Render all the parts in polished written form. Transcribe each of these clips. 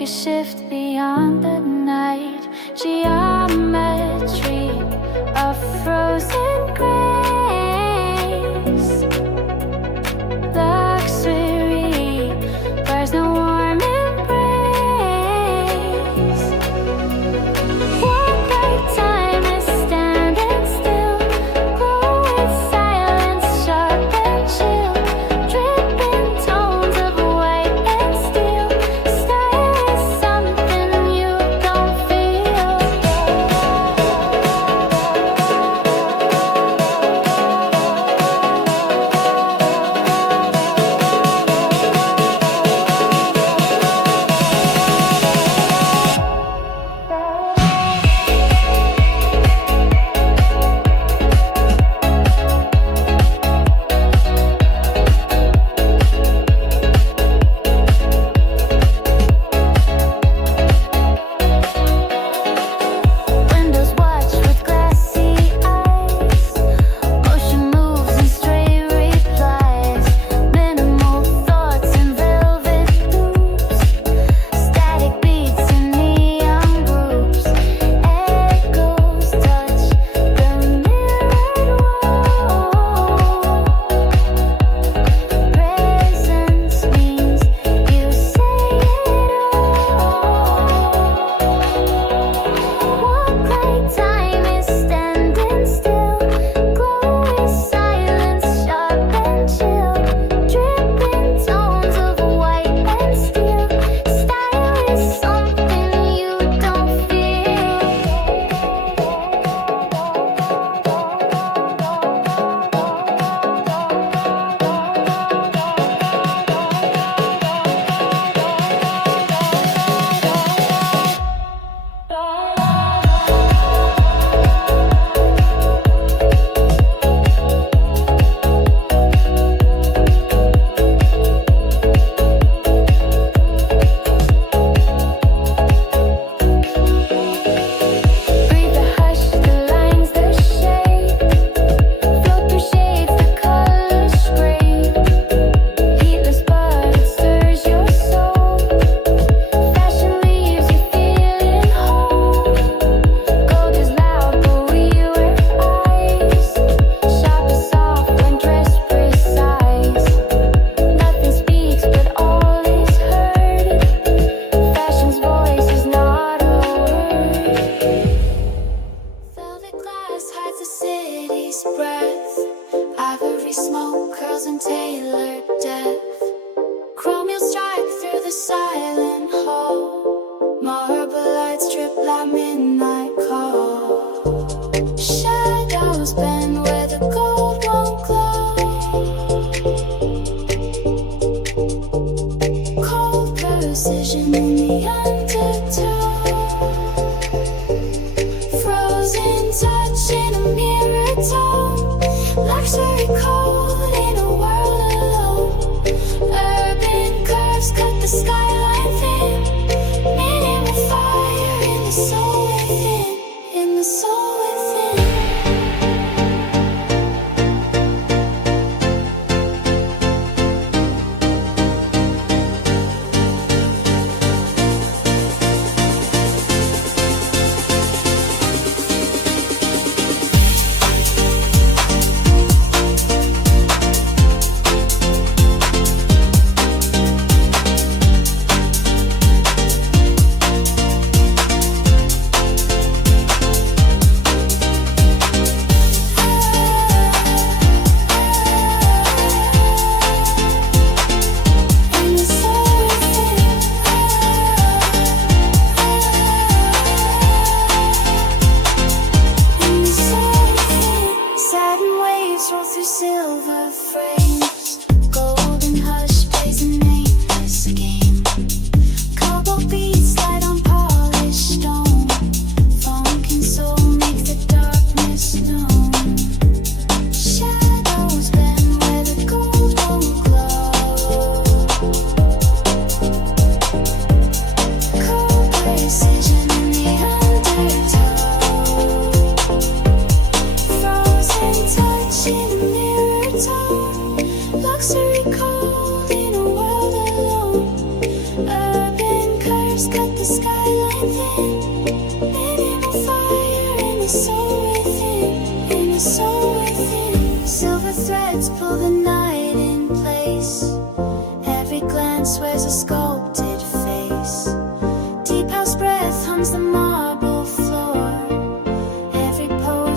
a shift beyond the night. Geometry of frozen grace. Luxury wears no warm embrace. What bright time is standing still, glowing silence, sharp and chill, dripping tones of white and steel. Style is something you don't feel. Windows watch with glassy eyes. Motion moves and stray replies. Minimal thoughts in velvet loops. Static beats in neon groups. Echoes touch the mirrored wall. Presence means you say it all. What bright time is standing still, glowing silence, sharp and chill, dripping tones of white and steel. Style is something you don't feel. Breathe the hush, the lines, the shade. Float through shades, the colors scream. Heatless but it stirs your soul. Fashion leaves you feeling whole. Gold is loud but we wear eyes. Sharp is soft when dressed precise. Nothing speaks but all is heard. Fashion's voice is not a word. Velvet glass hides the city's breath. Ivory smoke curls in tailored depth. Chrome will strike through the silent hall. Marble lights trip like midnight call. Shadows bend where the gold won't glow. Cold precision in the undertow. Frozen touch in a mirror tone. Luxury code in a world alone. Urban curves cut the skyline thin. Minimal fire in the soul within. In the soul within.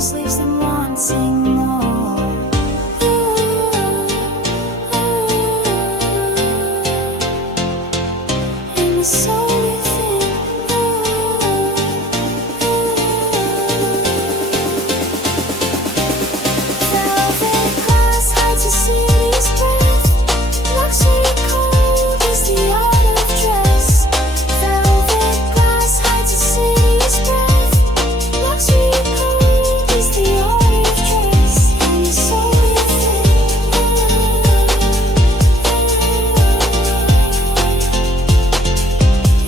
almost leaves them wanting more. In the soul within. Velvet glass hides a city's breath. Luxury cold is the art of dress. Velvet glass hides a city's breath. Luxury cold is the art of dress. And the soul within.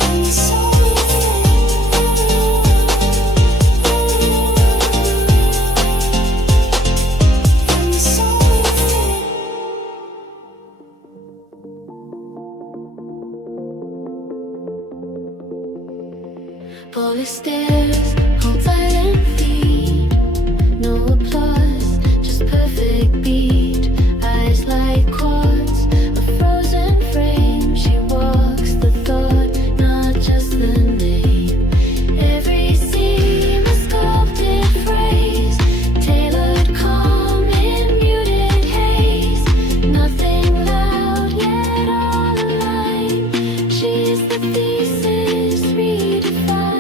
And the soul within. And the soul within. Polish stairs, hold silent feet. No applause, just perfect beat. Eyes like quartz, a frozen frame. She walks the thought, not just the name. Every seam a sculpted phrase, tailored calm in muted haze. Nothing loud, yet all aligned. She's the thesis redefined.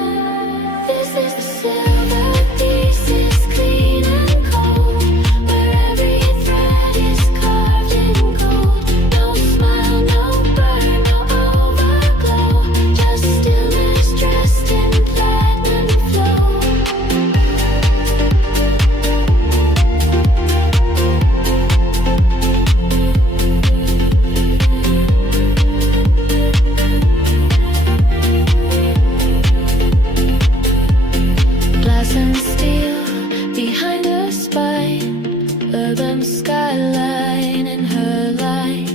This is the silver thesis, clean and cold, where every thread is carved in gold. No smile, no burn, no overglow, just stillness dressed in platinum flow. Glass and steel behind her spine, urban skyline in her line.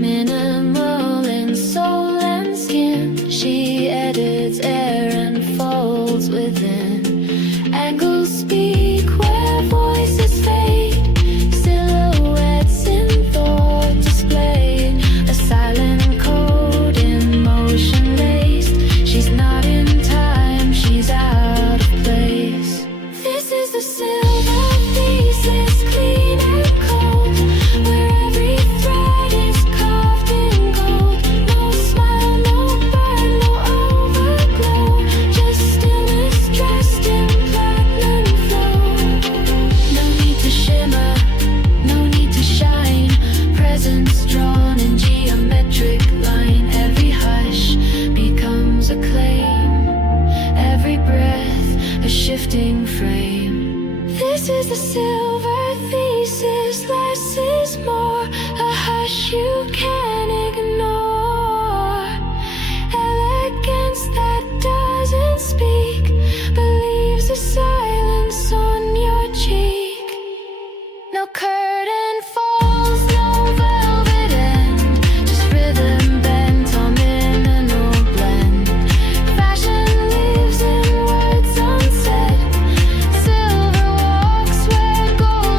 Minimal in soul and skin, she edits air and folds within. Angles speak where voices fade, silhouettes in thought displayed. A silent code in motion laced. She's not in time, she's out of place. This is the silver thesis, clean and cold, where every thread is carved in gold. No smile, no burn, no overglow, just stillness dressed in platinum flow. No need to shimmer, no need to shine. Presence drawn in geometric line. Every hush becomes a claim. Every breath a shifting frame. This is the silver thesis, less is more. A hush you can't ignore. Elegance that doesn't speak, but leaves a silence on your cheek. No curtain falls, no velvet end, just rhythm bent on minimal blend. Fashion lives in words unsaid, silver walks where gold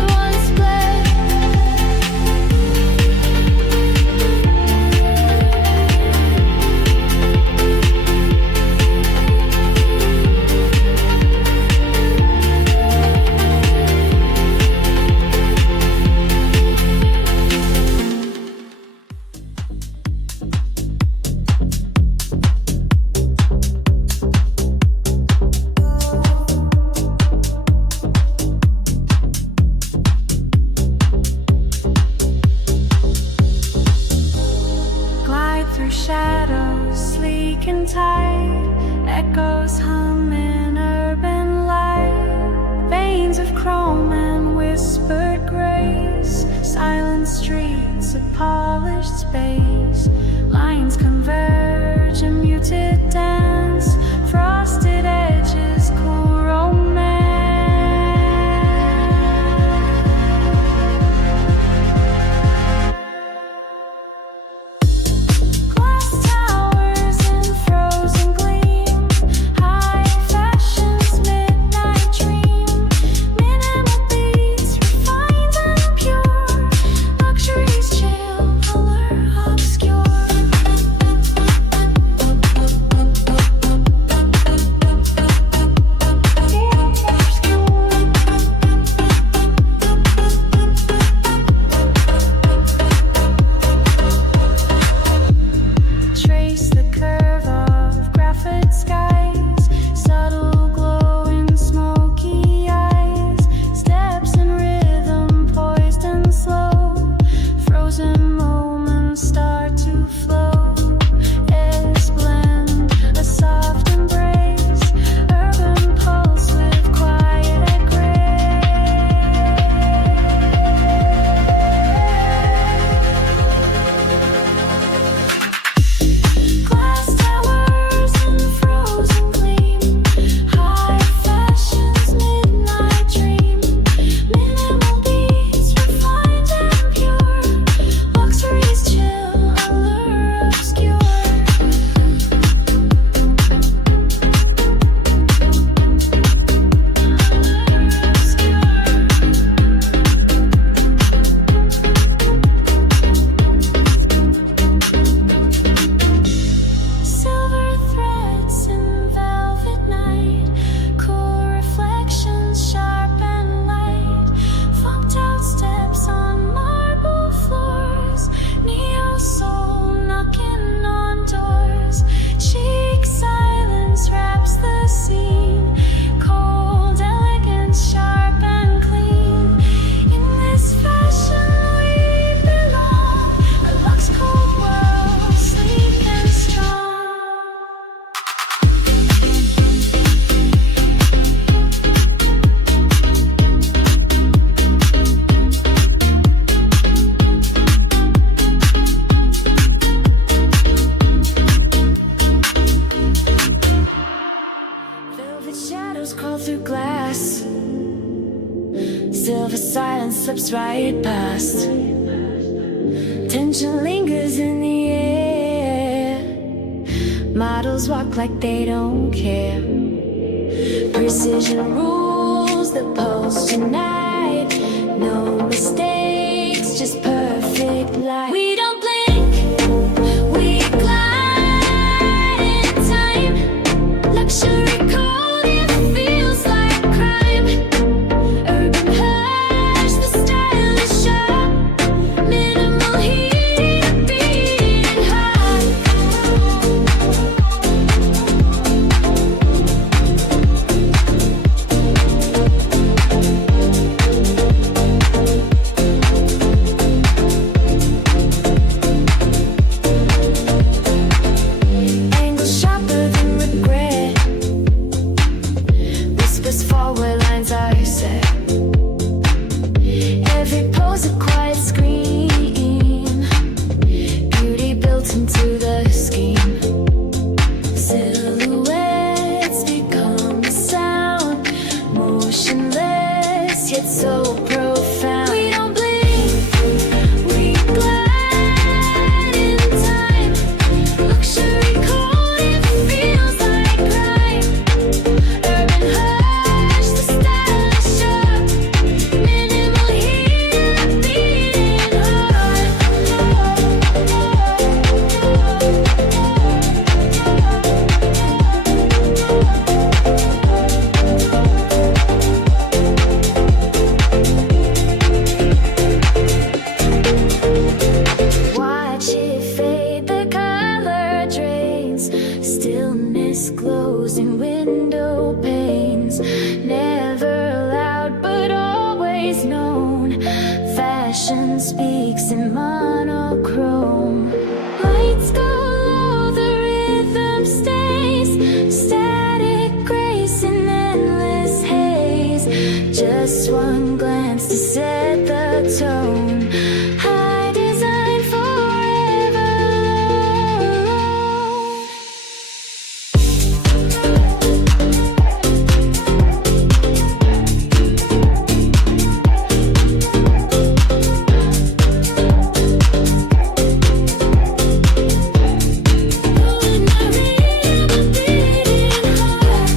glass. Silver silence slips right past. Tension lingers in the air. Models walk like they don't care. Precision rules the pulse tonight. No mistakes, just perfect light. We don't blink, we glide in time. Luxury cold, it feels like crime. Urban hush, the style is sharp. Minimal heat, beating heart. Angles sharper than regret. Whispers fall where lines are set. Every pose a quiet scream. Beauty built into the scheme. Silhouettes become the sound. Motionless yet so profound. We don't blink, we glide in time. Luxury cold, it feels like crime. Urban hush, the style is sharp. Minimal heat, beating heart. Watch it fade, the color drains. Stillness glows in window panes. Never loud, but always known. Fashion speaks in monochrome. Lights go low, the rhythm stays. Static grace in endless haze. Just one glance to set the tone. High design forever alone. When I read my beating heart.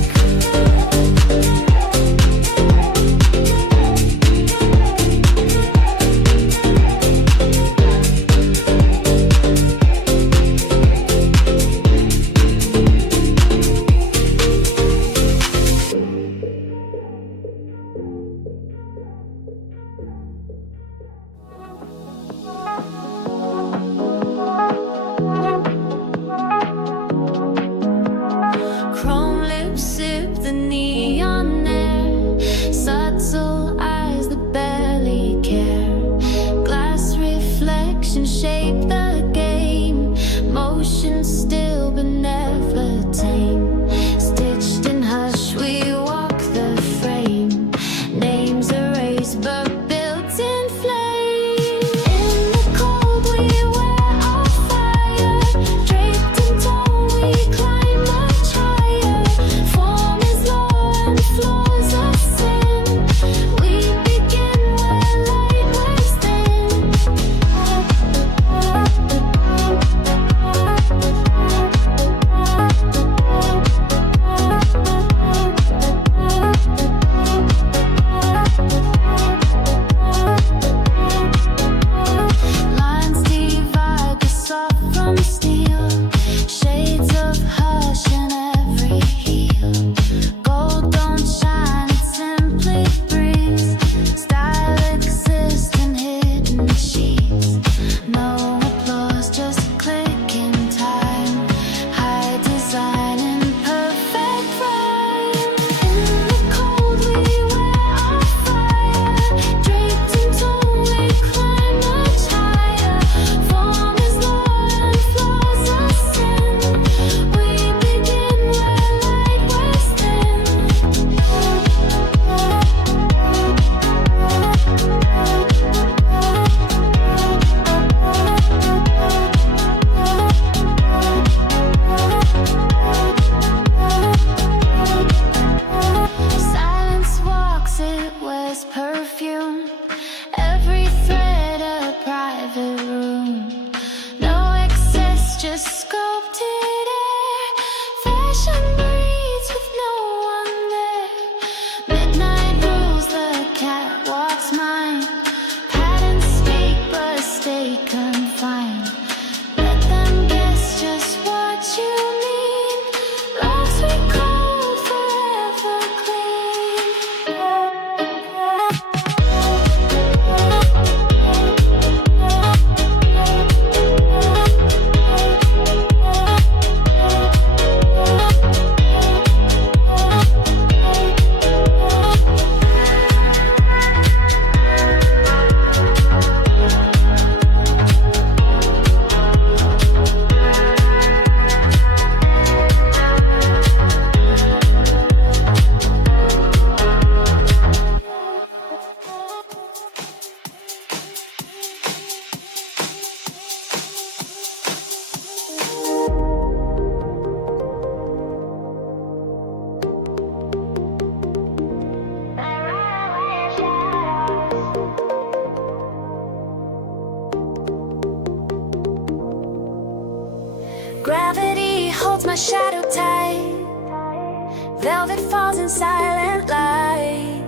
Velvet falls in silent light.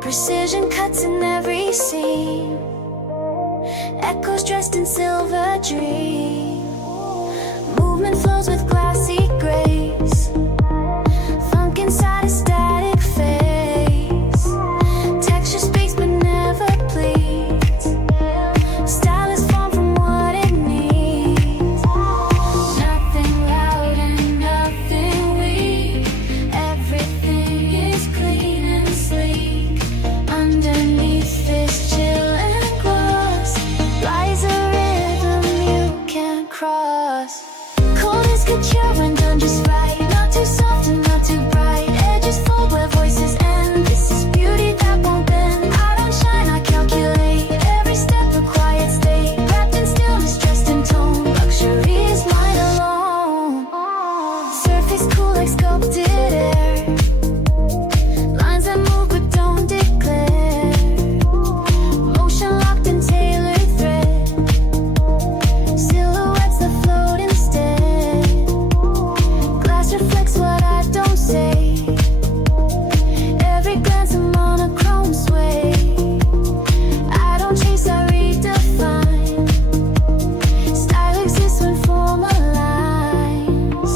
Precision cuts in every seam. Echoes dressed in silver dream. Movement flows with glassy grace. Funk inside a static face. Texture speaks but never pleads. Style is formed from what it needs. Nothing loud and nothing weak. Everything is clean and sleek. Underneath this chill and gloss lies a rhythm you can't cross. Cold as couture when done just right. Not too soft and not too bright. Edges fold where voices end. This is beauty that won't bend. I don't shine, I calculate. Every step a quiet state. Wrapped in stillness, dressed in tone. Luxury is mine alone. Surface cool like sculpted air. Lines that move but don't declare. Motion locked in tailored thread. Silhouettes that float instead. Glass reflects what I don't say. Every glance a monochrome sway. I don't chase, I redefine. Style exists when form aligns.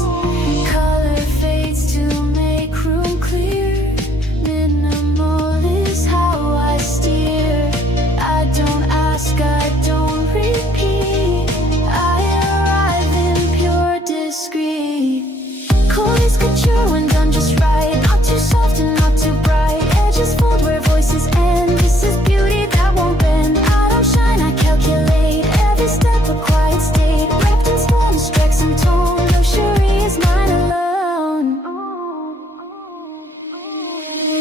Color fades to make room clear. Minimal is how I steer. I don't ask, I don't repeat. I arrive in pure discreet. Cold as couture when done just right. Not too soft and not too bright. Edges fold where voices end. This is beauty that won't bend. I don't shine, I calculate. Every step a quiet state. Wrapped in stillness, tracks and tone. Luxury is mine alone.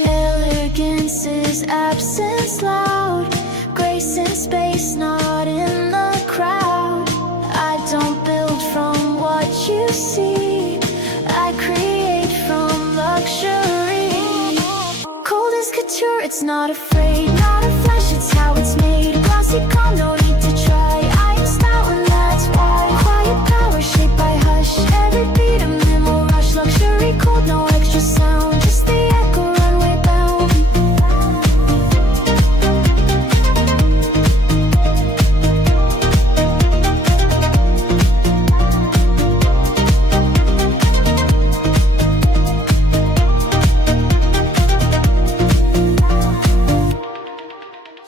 Elegance is absence loud. Grace in space, not in the crowd. I don't build from what you see. I create from luxury. Cold as couture, it's not afraid. Not a flash, it's how it's made. Glossy calm, no need to try. I am style and that's why. Quiet power shaped by hush. Every beat a minimal rush. Luxury cold, no extra sound. Just the echo, runway bound.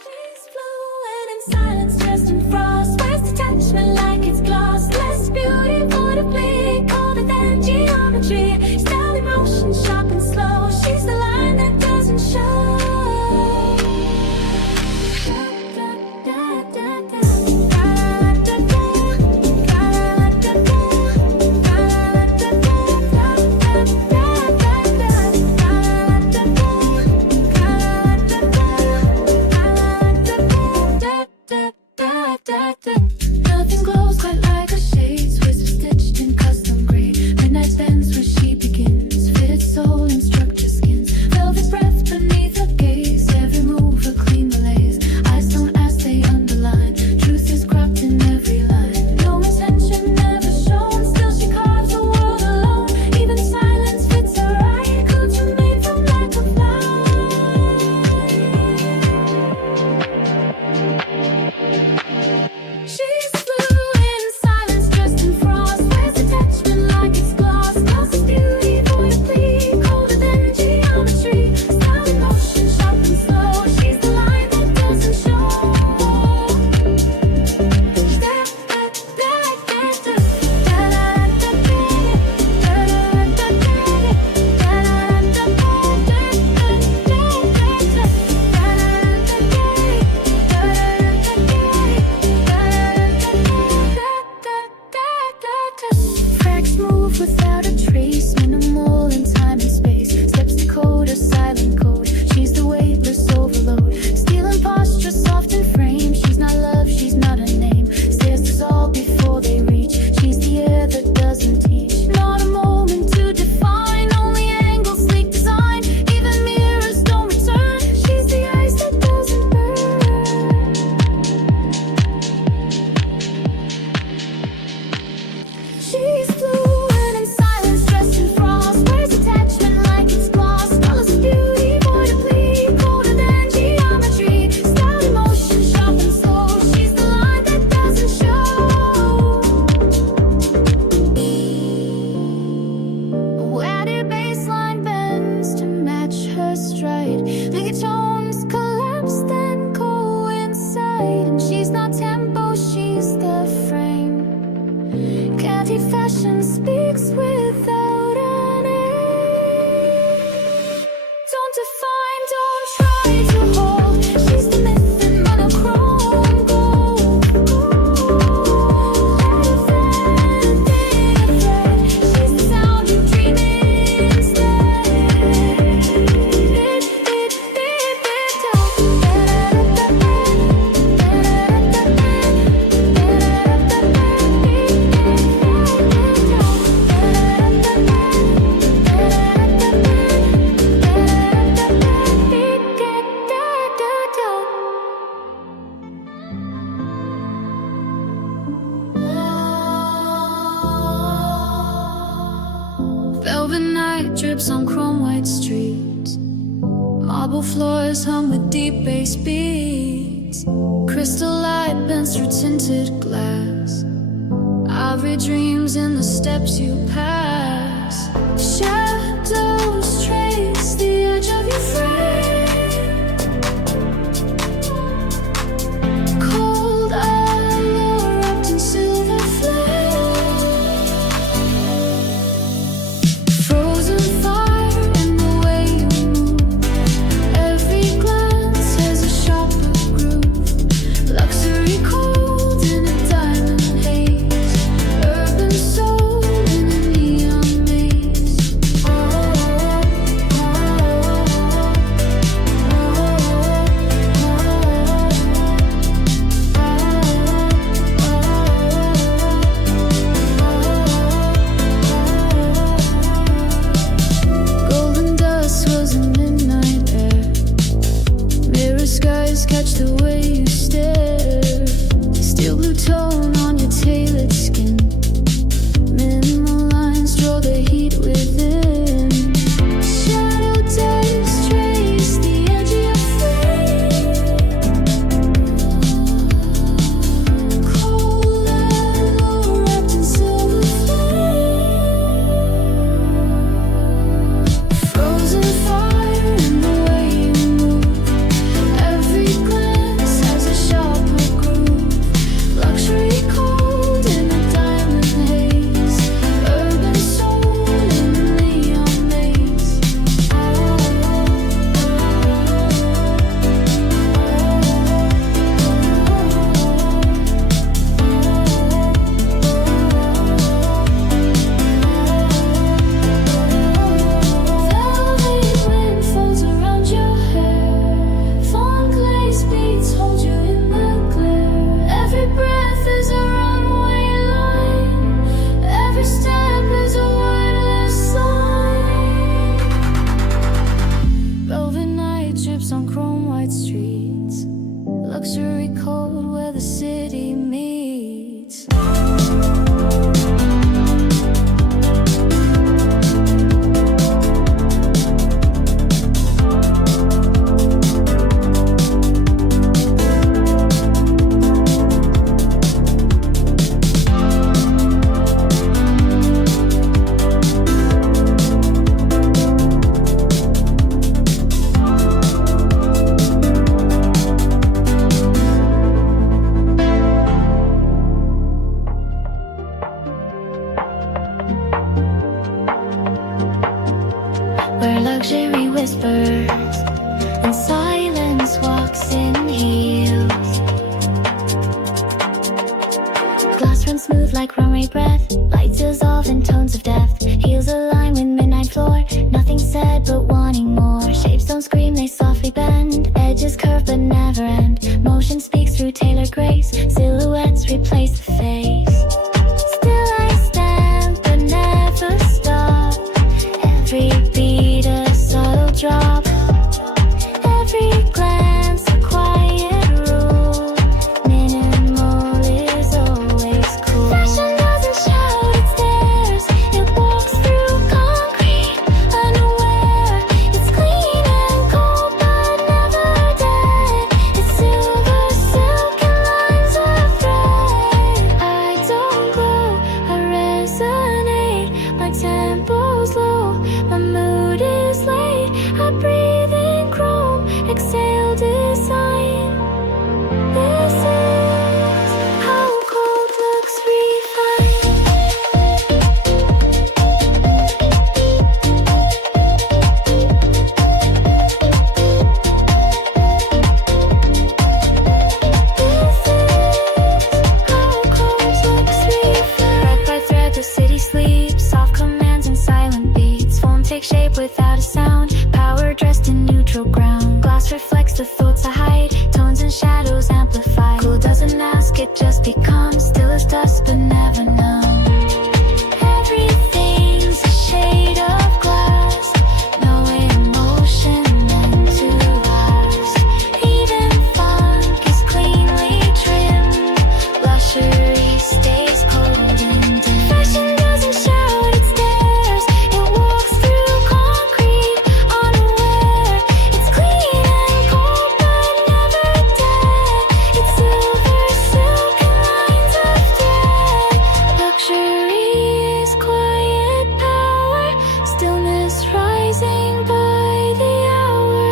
She's fluent in silence. right. Make it tones collapse, then coincide. And she's not tempo, she's the frame. Candy fashion speaks without an aim. Don't define, don't try to hold. She's the myth in monochrome gold. Lighter than a thread. She's the sound you dream instead. Bit, bit, bit, bit, don't. Velvet night drips on chrome white streets. Marble floors hung with deep bass beats. Crystal light bends through tinted glass. Ivory dreams in the steps you pass. Shadows trace the edge of your frame. Cold allure wrapped in silver flame. Frozen fire in the way you move. Every glance has a sharper groove. Luxury cold in a diamond haze. Urban soul in a neon maze. Oh, oh, oh, oh. neutral ground. Glass reflects the thoughts I hide, tones and shadows amplify. Cool doesn't ask, it just becomes still as dust but never numb. Everything's a shade of glass, no emotion meant to last. Even funk is cleanly trimmed, luxury stays cold and dim. Fashion doesn't shout, it stares, it walks through concrete, unaware. It's clean and cold but never dead. It's silver silk and lines of thread. Luxury is quiet power, stillness rising by the hour.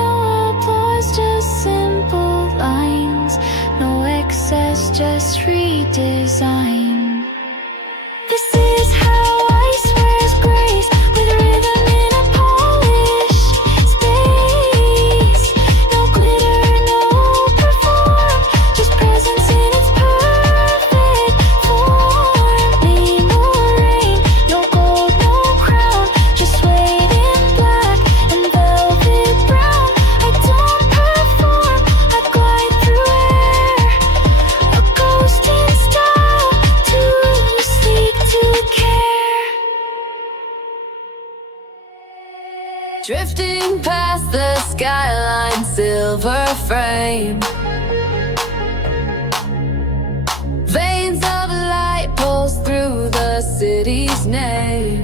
No applause, just simple lines, no excess, just redesign. This is how ice wears grace, with rhythm in a polished space. No glitter, no perform, just presence in its perfect form. Name or rain, no gold, no crown, just suede in black and velvet brown. I don't perform, I glide through air, a ghost in style, too sleek to care. Drifting past the skyline, silver frame. Veins of light pulse through the city's name,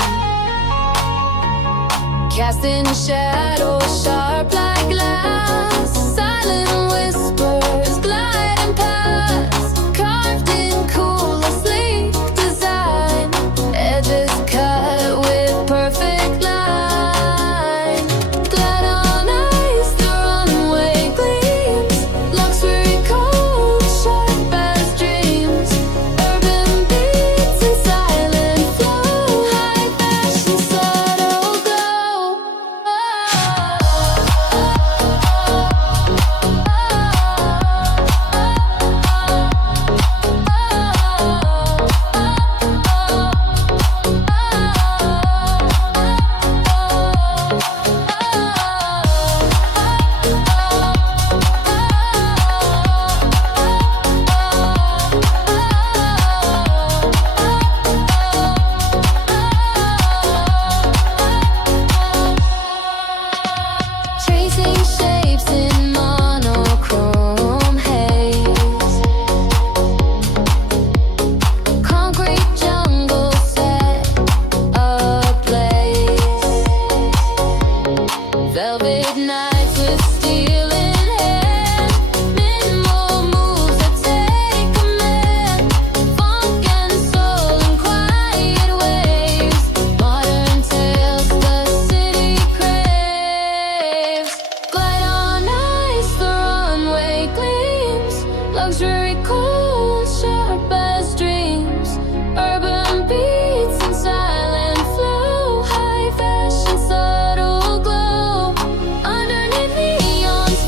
casting shadows sharp like glass. Silent whispers gliding past, carved in cool sleek design. Edges cut with perfect line. Glad on ice, the runway gleams. Luxury cold, sharp as dreams. Urban beats and silent flow. High fashion, subtle glow. Tracing shapes in monochrome haze. Concrete jungle set ablaze. Velvet nights with steel in hand. Minimal moves that take command. Funk and soul in quiet waves. Modern tales the city craves. Glide on ice, the runway gleams. Luxury cold, sharp as dreams. Urban beats and silent flow. High fashion, subtle glow. Underneath neons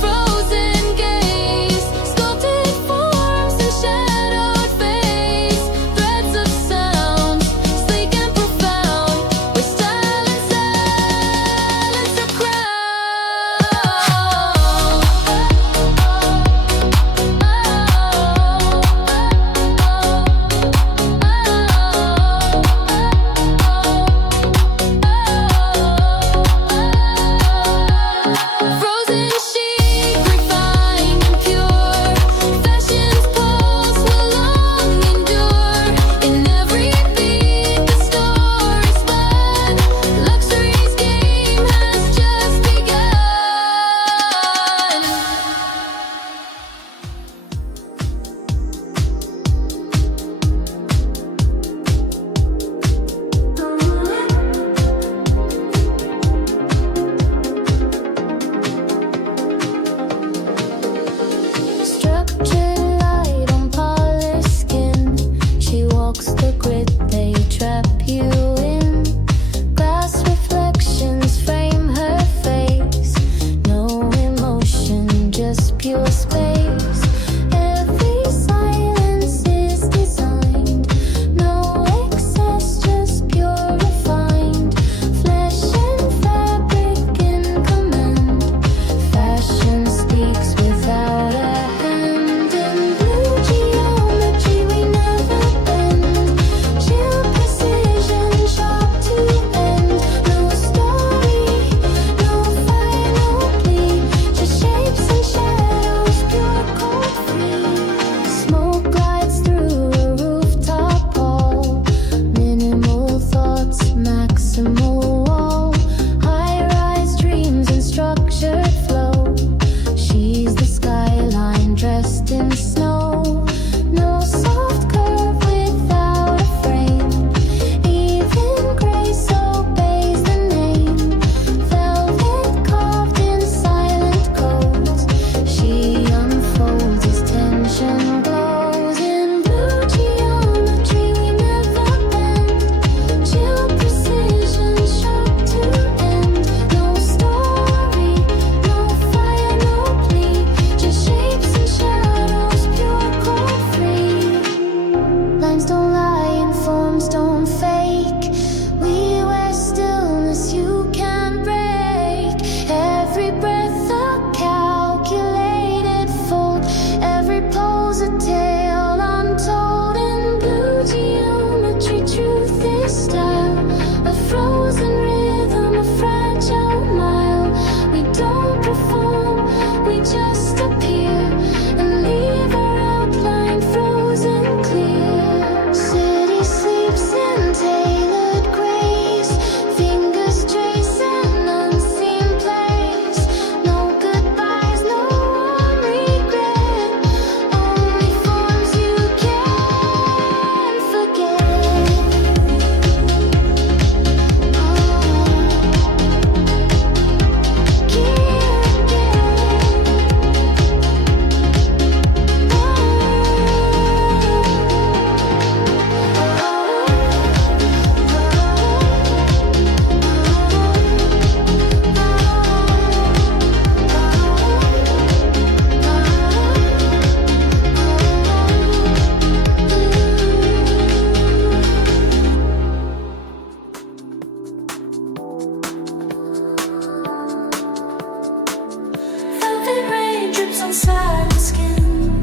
satin skin.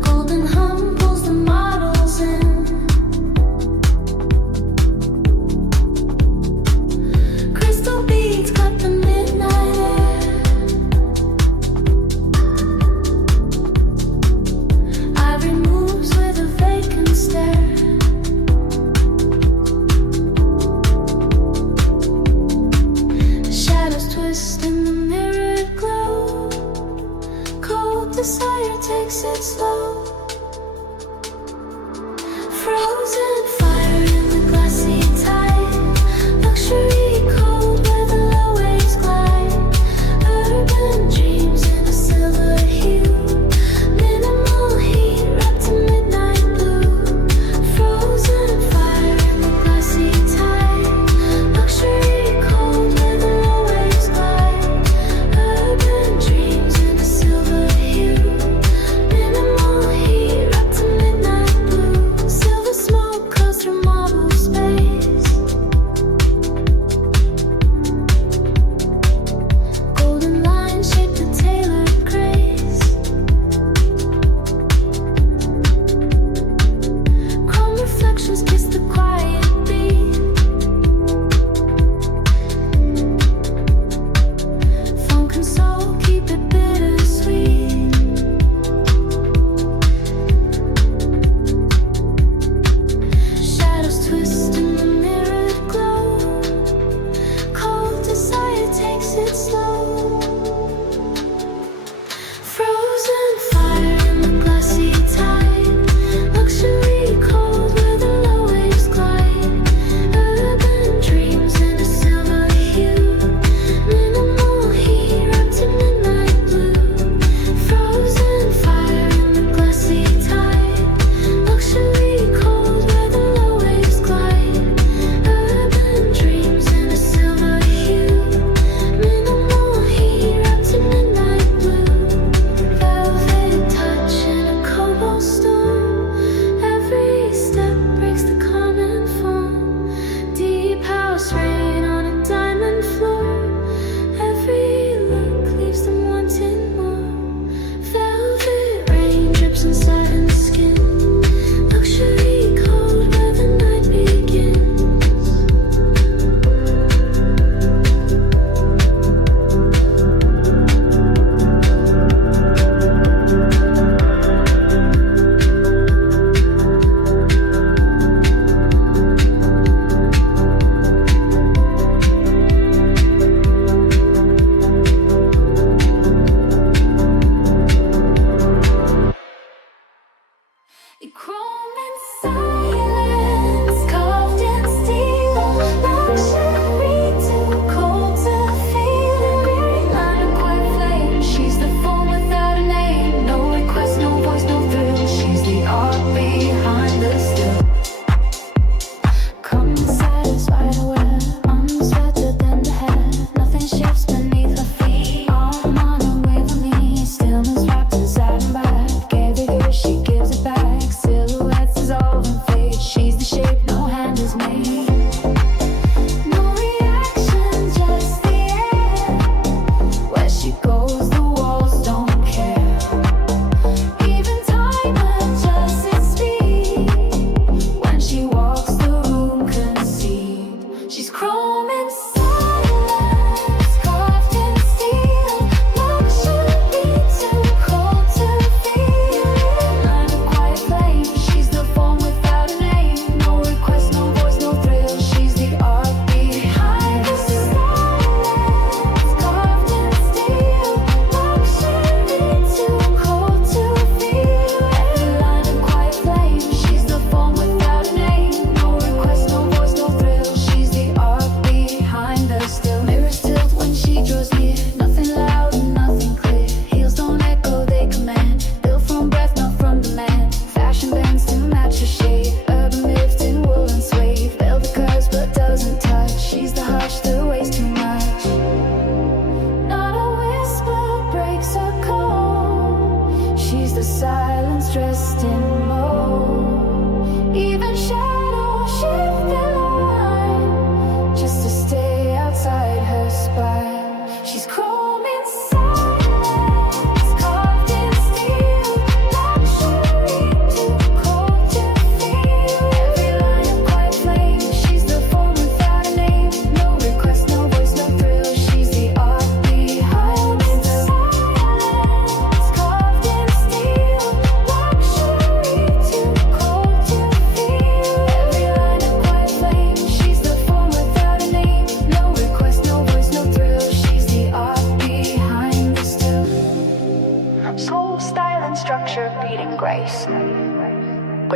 Golden hum pulls the models in. Crystal beads cut the midnight air. Ivory moves with a vacant stare. Shadows twist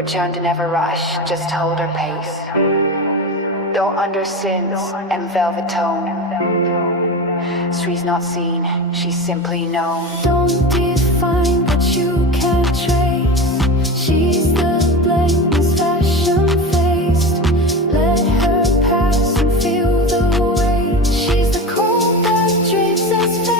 return to never rush, just hold her pace. Though under sins and velvet tone, she's not seen, she's simply known. Don't define what you can't trace. She's the blameless fashion faced. Let her pass and feel the weight. She's the cold that drapes us fate.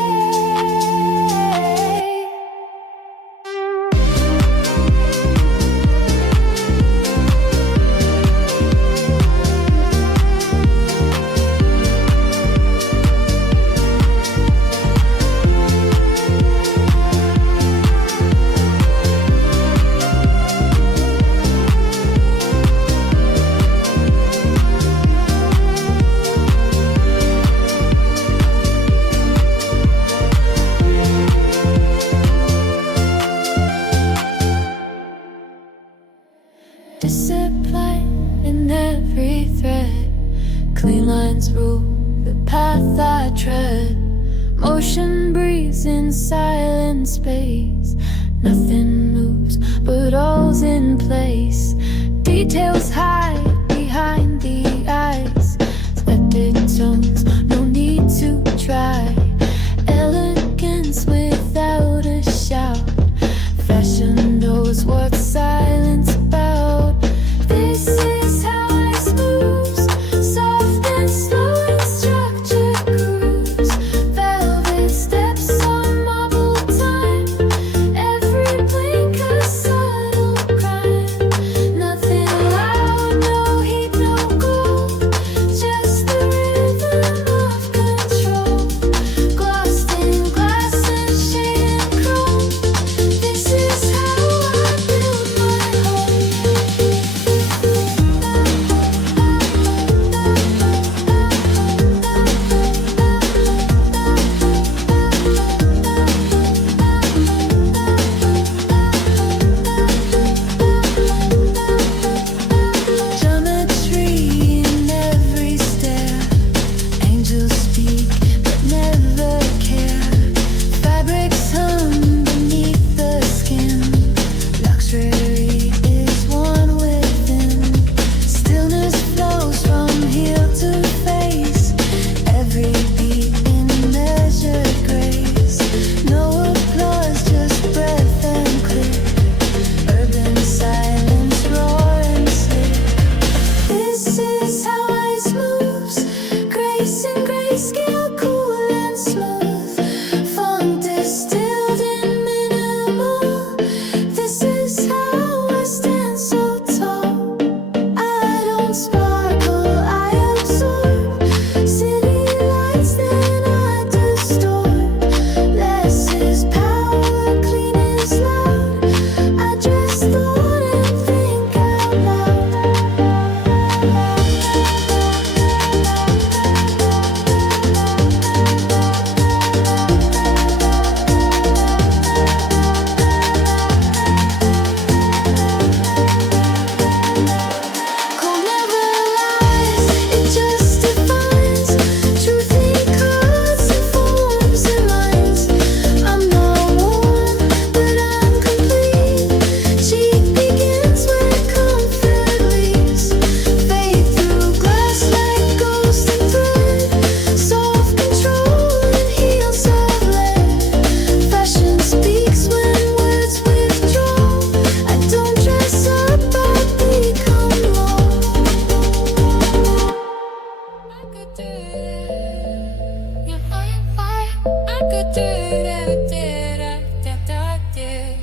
Discipline in every thread. Clean lines rule the path I tread. Motion breathes in silent space. Nothing moves but all's in place. Details hide behind the eyes. Epic tones, no need to try. Elegance without a shout. Fashion knows what silence about. This is how ice moves, soft and slow and structured grooves. Velvet steps on marble time. Every blink a subtle crime. Nothing loud, no heat, no gold. Just the rhythm of control. Glossed in glass and shade and chrome. This is how I build my home. Geometry in every stare. Angels speak but never care. Fabrics hum beneath the skin. Luxury is one within. Stillness flows from heel to face. Every beat in measured grace. No applause, just breath and clear. Urban silence, roar and sleep. This is how ice moves. Grace and grayscale, cool and smooth. Funk distilled in minimal. This is how I stand so tall. I don't sparkle, I absorb. City lights, then I distort. Less is power, clean is loud. I dress thought and think out loud. Cold never lies, it just defines. Truth in cuts and forms and lines. I'm not one, but I'm complete. Cheek begins where comfort leaves. Fade through glass like ghost and thread. Soft control and heels of lead. Fashion speaks when words withdraw. I don't dress up, I become more. I could do it. You're fire. I could do it.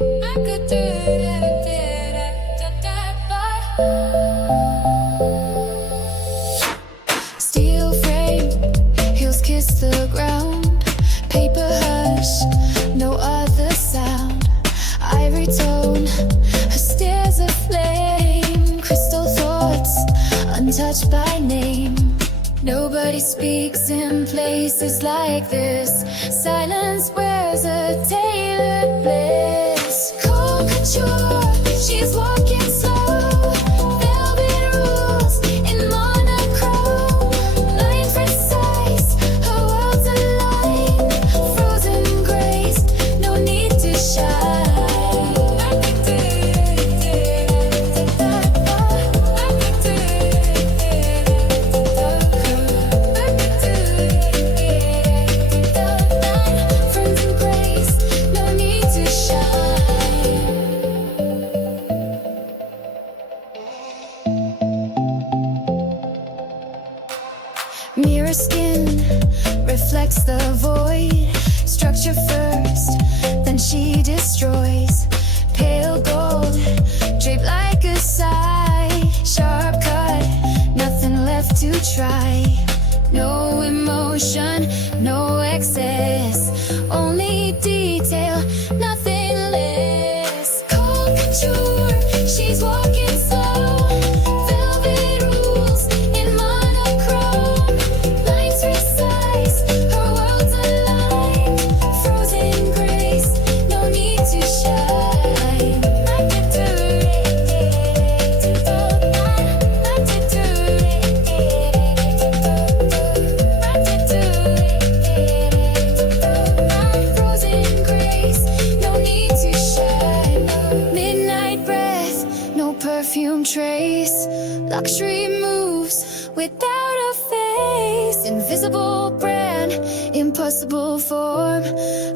I could do it. Steel frame, heels kiss the ground. Paper hush, no other sound. Ivory tone, her stares aflame. Crystal thoughts, untouched by name. Nobody speaks in places like this. Silence wears a tailored bliss. Cold couture, she's walking slow. Velvet rules in monochrome. Line precise, her world's aligned. Frozen grace, no need to shine. I could do it. reflects the void. Structure first, then she destroys. Pale gold, draped like a sigh. Sharp cut, nothing left to try. No emotion, no excess, only detail, nothing less. Cold couture, she's walking slow. Velvet rules in monochrome. Lines precise, her world's aligned. Frozen grace, no need to shine. Frozen grace, no need to shine. Midnight breath, no perfume trace. Luxury moves without a face. Invisible brand, impossible form.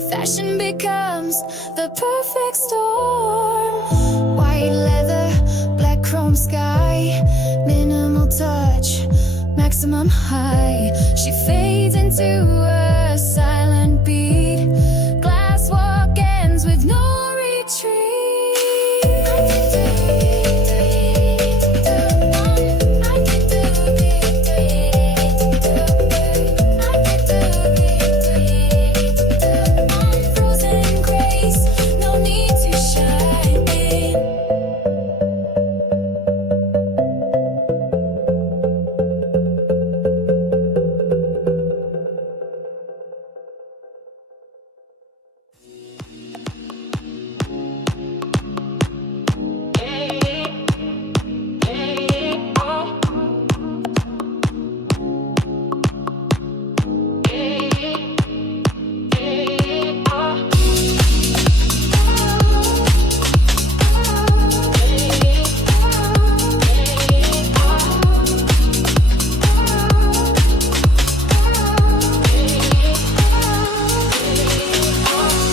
Fashion becomes the perfect storm. White leather, black chrome sky. Minimal touch, maximum high. She fades into a silent beat. Glass walk ends with no retreat. Frozen grace, no need to shine.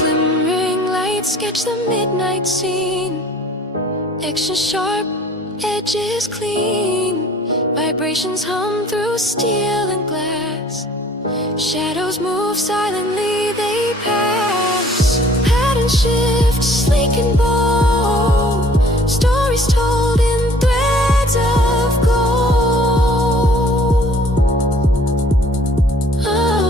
Glimmering lights sketch the midnight scene. Action sharp, edges clean. Vibrations hum through steel and glass. Shadows move silently, they pass. Pattern shift, sleek and bold. Stories told in threads of gold. Oh.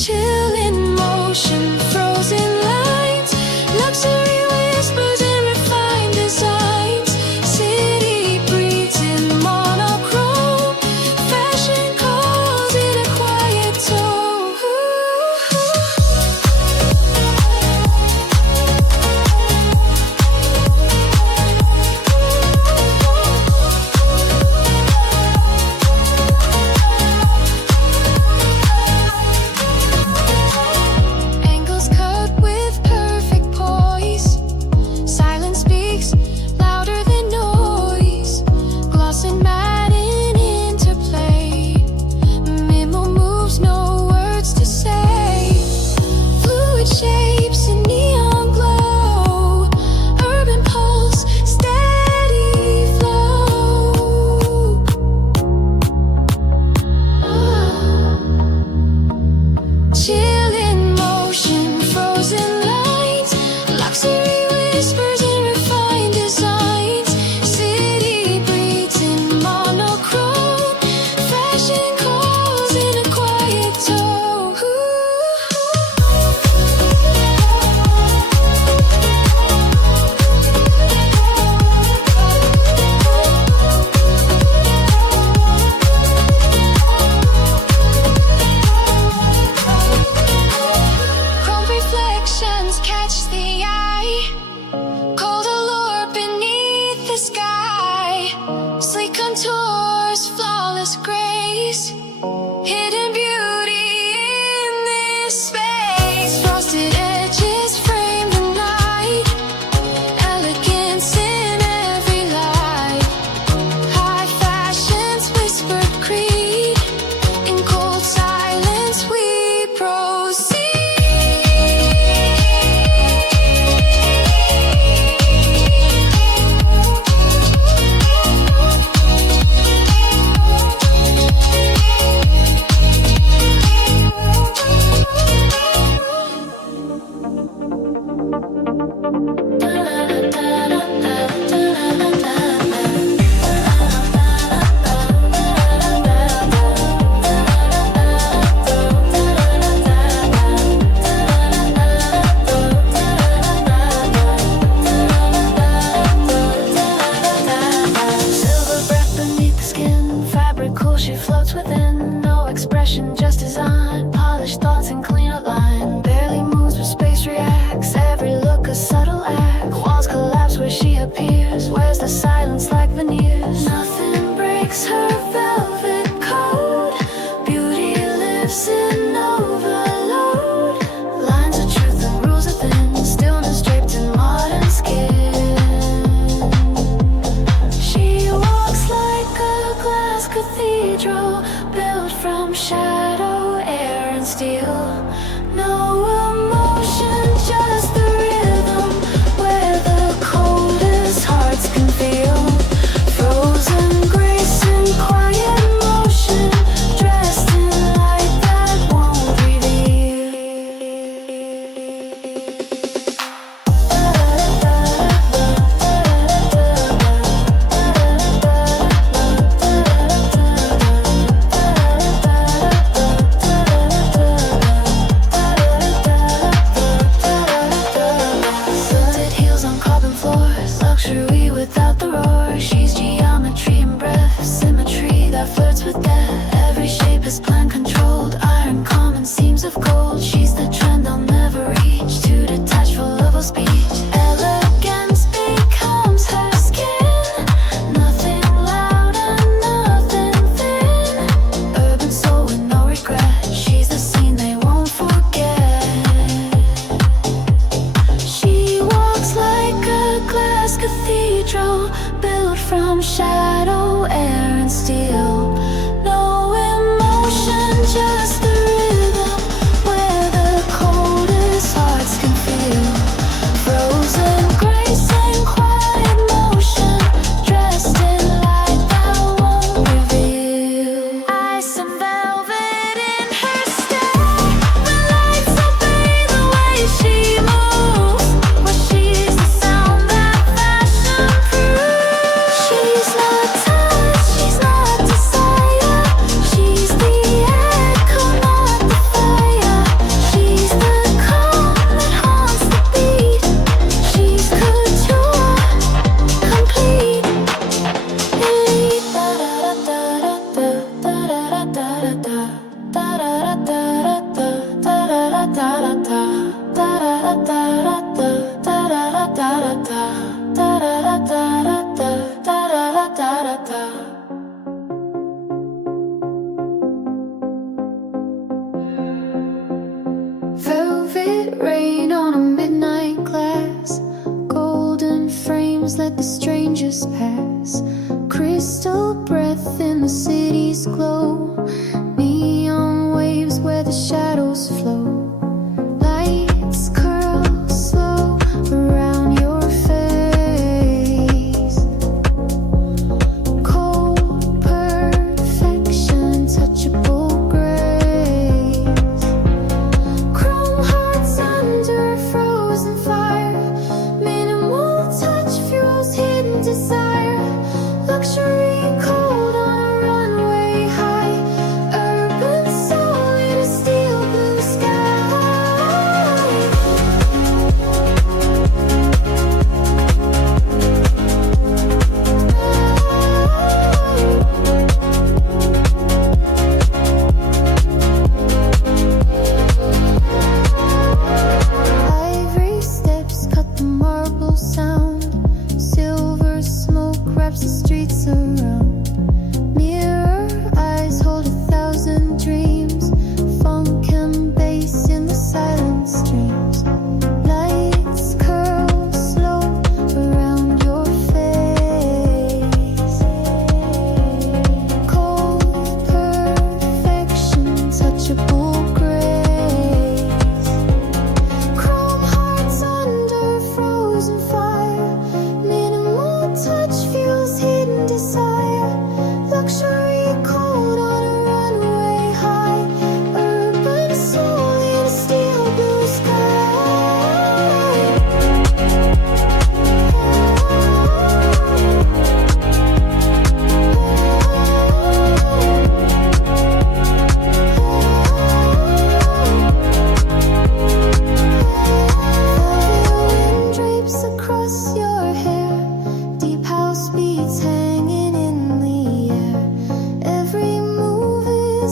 Chill in motion, frozen lines. Luxury whispers and refined designs. City breathes in monochrome. Fashion calls in a quiet tone. Angles cut with perfect poise. Silence speaks louder than noise. Gloss and matte in interplay. Minimal moves, no words to say. Fluid shapes and neon glow. Urban pulse, steady flow. Chill in motion, frozen lines. Luxury whispers and refined designs. City breathes in monochrome. Fashion calls in a quiet tone. Chrome reflections catch the eye. Cold allure beneath the sky. Sleek contours, flawless grace. Hidden beauty in this space. Frosted edges frame the night. Elegance in every light. High fashion's whispered creed. In cold silence we proceed. floats within. No expression, just design. Polished thoughts and clean outline. Barely moves but space reacts. Every look a subtle act. Walls collapse where she appears. Wears the silence like veneers. Nothing breaks her velvet code. Beauty lives in overload. Lines of truth and rules within. Stillness draped in modern skin. She walks like a glass cathedral, built from shadow, air, and steel. No emotion, just the rhythm, where the coldest hearts can feel. Frozen grace and quiet motion, dressed in light that won't reveal. Tilted heels on carbon floors, luxury without the roar. She's geometry and breath, symmetry that flirts with death. Every shape is plan controlled, iron common seams of gold. She's the trend I'll never reach, too detached for love or speech. Elegance becomes her skin, nothing loud and nothing thin. Urban soul with no regret, she's the scene they won't forget. She walks like a glass cathedral, built from shadow, air, and steel. No emotion, just the rhythm, where the coldest hearts can feel. Frozen grace and quiet motion, dressed in light that won't reveal. Ice and velvet in her stare. The lights obey the way she moves. But she's the sound that fashion proves. She's not touch, she's not desire. She's the echo, not the fire. She's the calm that haunts the beat. She's couture, complete, elite. Velvet rain on a midnight glass. Golden frames let the strangers pass. Crystal breath in the city's glow. Neon waves where the shadows flow. Lights curl slow around your face. Cold perfection, touchable grace. Chrome hearts under frozen fire. Minimal touch fuels hidden desire. Luxury cold on a runway high.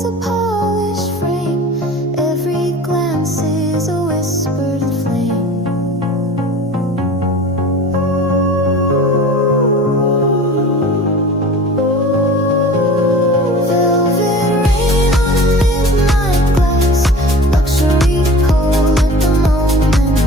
is a polished frame. Every glance is a whispered flame. Velvet rain on a midnight glass. Luxury cold at the moment.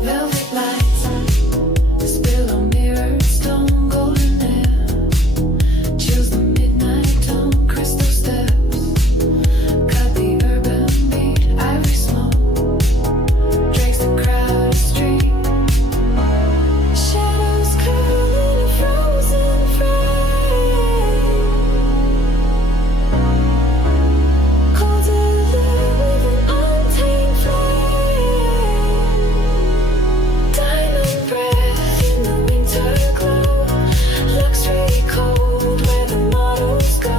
Velvet lights spill on mirrored stone, golden air chills the midnight tone, crystal steps cut the urban beat, ivory smoke drapes the crowded street. Shadows curl in a frozen frame, cold allure with an untamed flame. Diamond breath in the winter glow, luxury cold where the models go.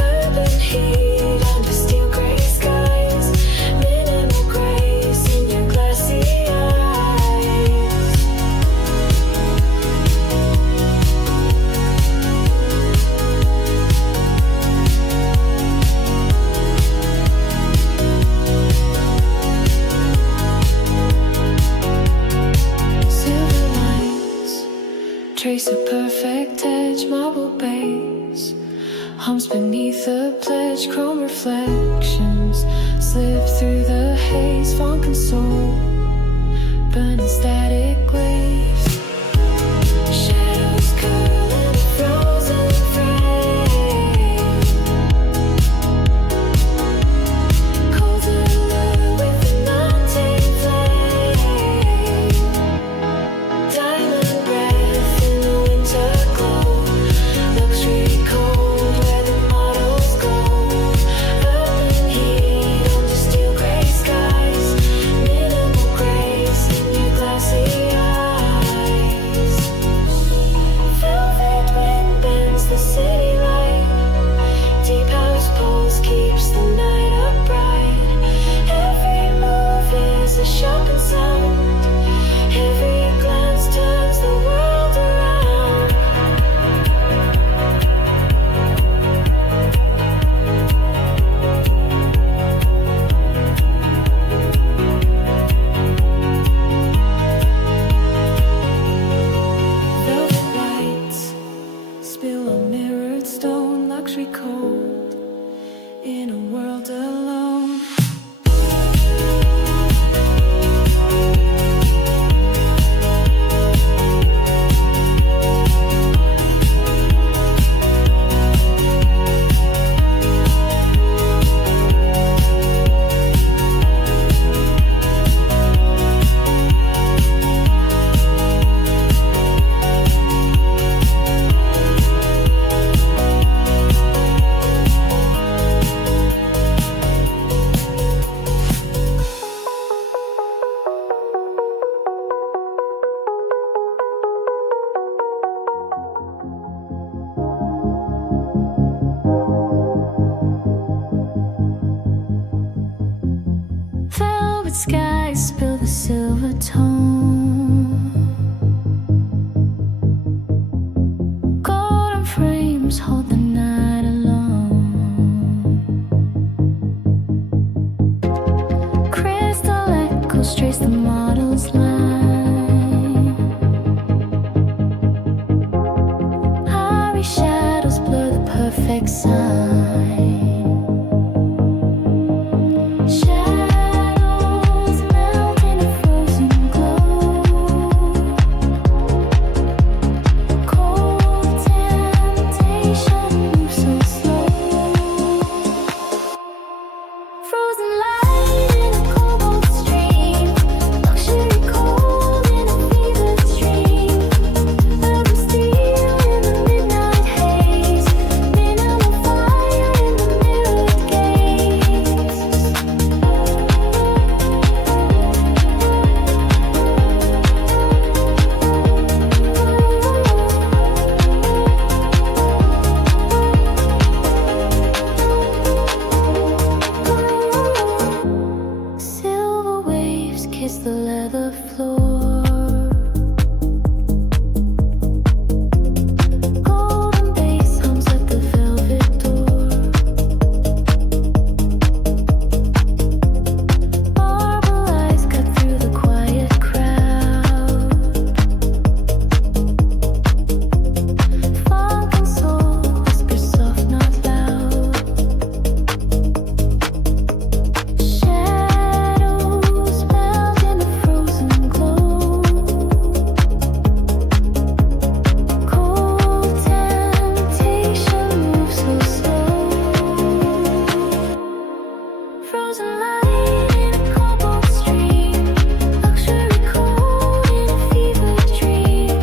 Urban heat under steel gray skies, minimal grace in your glassy eyes. Silver lines trace a perfect edge, marble base hums beneath the pledge, chrome reflections slip through the haze, funk and soul burning static waves. Shadows curl in a frozen frame, cold allure with an untamed flame. Diamond breath in the winter glow, luxury cold where the models go. Urban heat under steel gray skies, minimal grace in your glassy eyes. Velvet wind bends the city light, deep house pulse keeps the night upright. Every move is a shopping sound, every glance turns the world around. Velvet lights spill on mirrored stone, luxury cold in a world alone. Velvet skies spill the silver tone, golden frames hold the night alone. Crystal echoes trace the model's line, airy shadows blur the perfect sign. Shadows melt in a frozen glow, kiss the leather floor. Golden bass hums at the velvet door. Marble eyes cut through the quiet crowd. Funk and soul whisper soft, not loud. Shadows melt in a frozen glow. Cold temptation moves so slow. Frozen light in a cobalt stream. Luxury cold in a fever dream.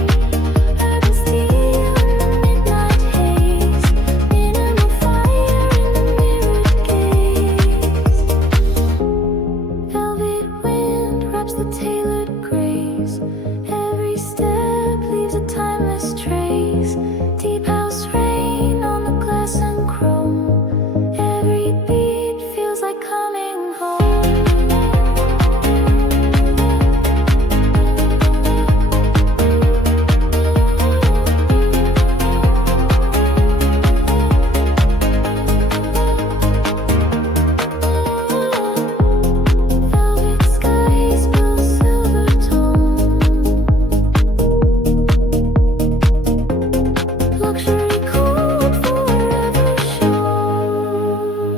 Urban steel in the midnight haze. Minimal fire in the mirrored gaze. Velvet wind wraps the tailored grace. Every step leaves a timeless trace. Deep house rain on the glass and chrome. Every beat feels like coming home. Velvet skies spill silver tone. Luxury cold forever shown.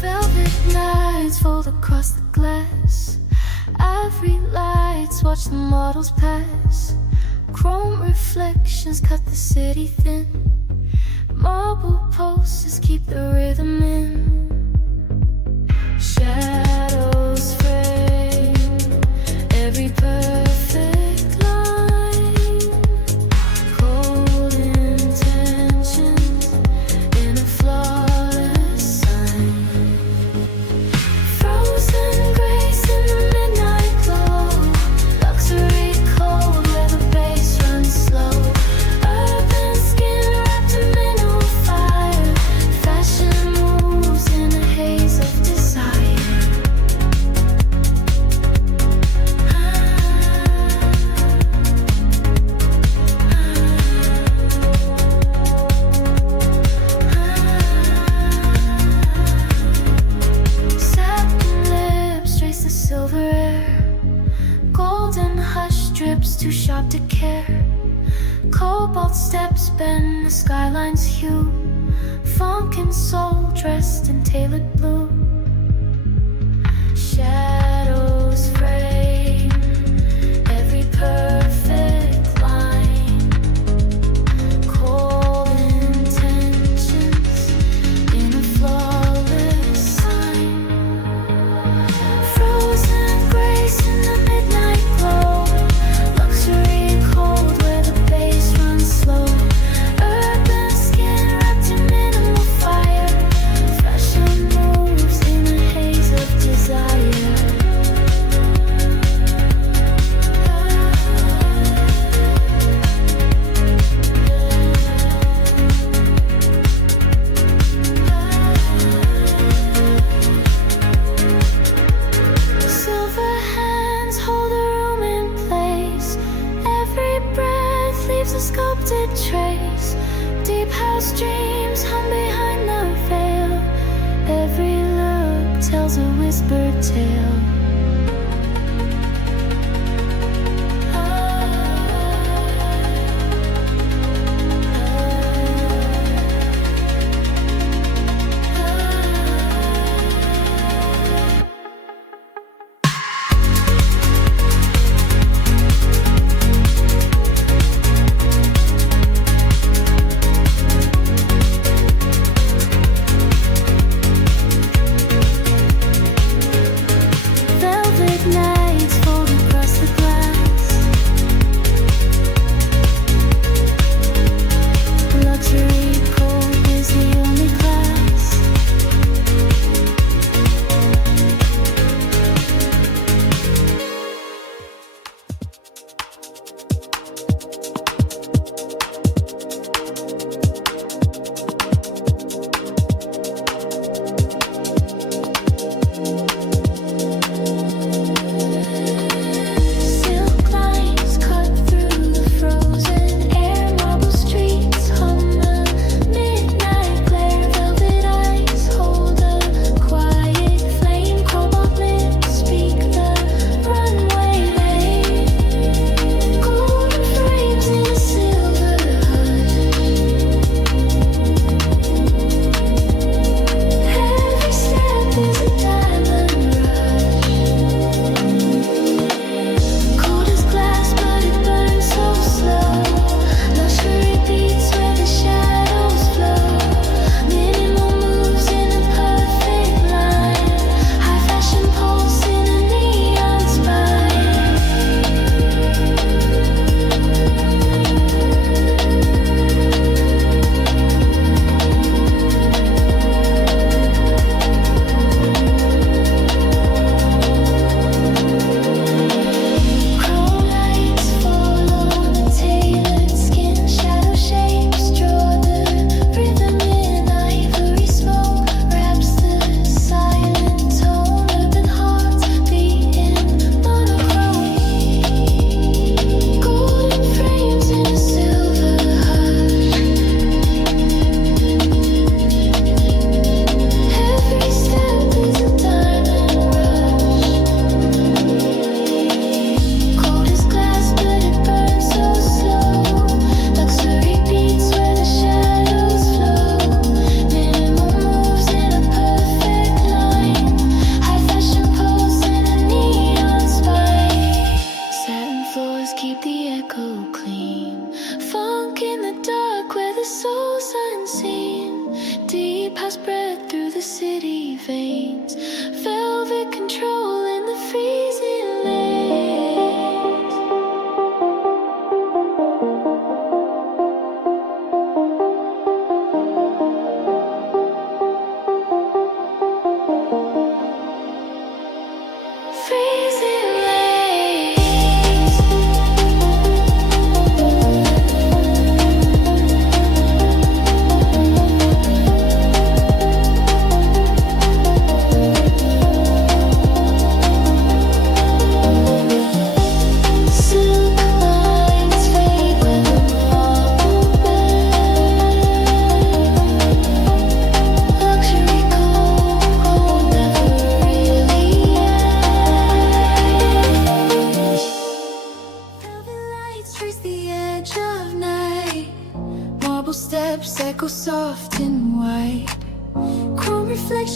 Velvet nights fold across the glass. Ivory lights watch the models pass. Chrome reflections cut the city thin. Marble pulses keep the rhythm in. Shadows frame every perfect line. Cold intentions in a flawless sign. Frozen grace in the midnight glow. Luxury cold where the bass runs slow. Urban skin wrapped in minimal fire. Fashion moves in a haze of desire. Satin lips trace the silver air. Golden hush drips too sharp to care. Cobalt steps bend the skyline's hue. Funk and soul dressed in tailored blue. Shadows frame every perfect line. Cold intentions in a flawless sign. Frozen grace in the midnight glow. Luxury cold where the bass runs slow. Urban skin wrapped in minimal fire. Fashion moves in a haze of desire.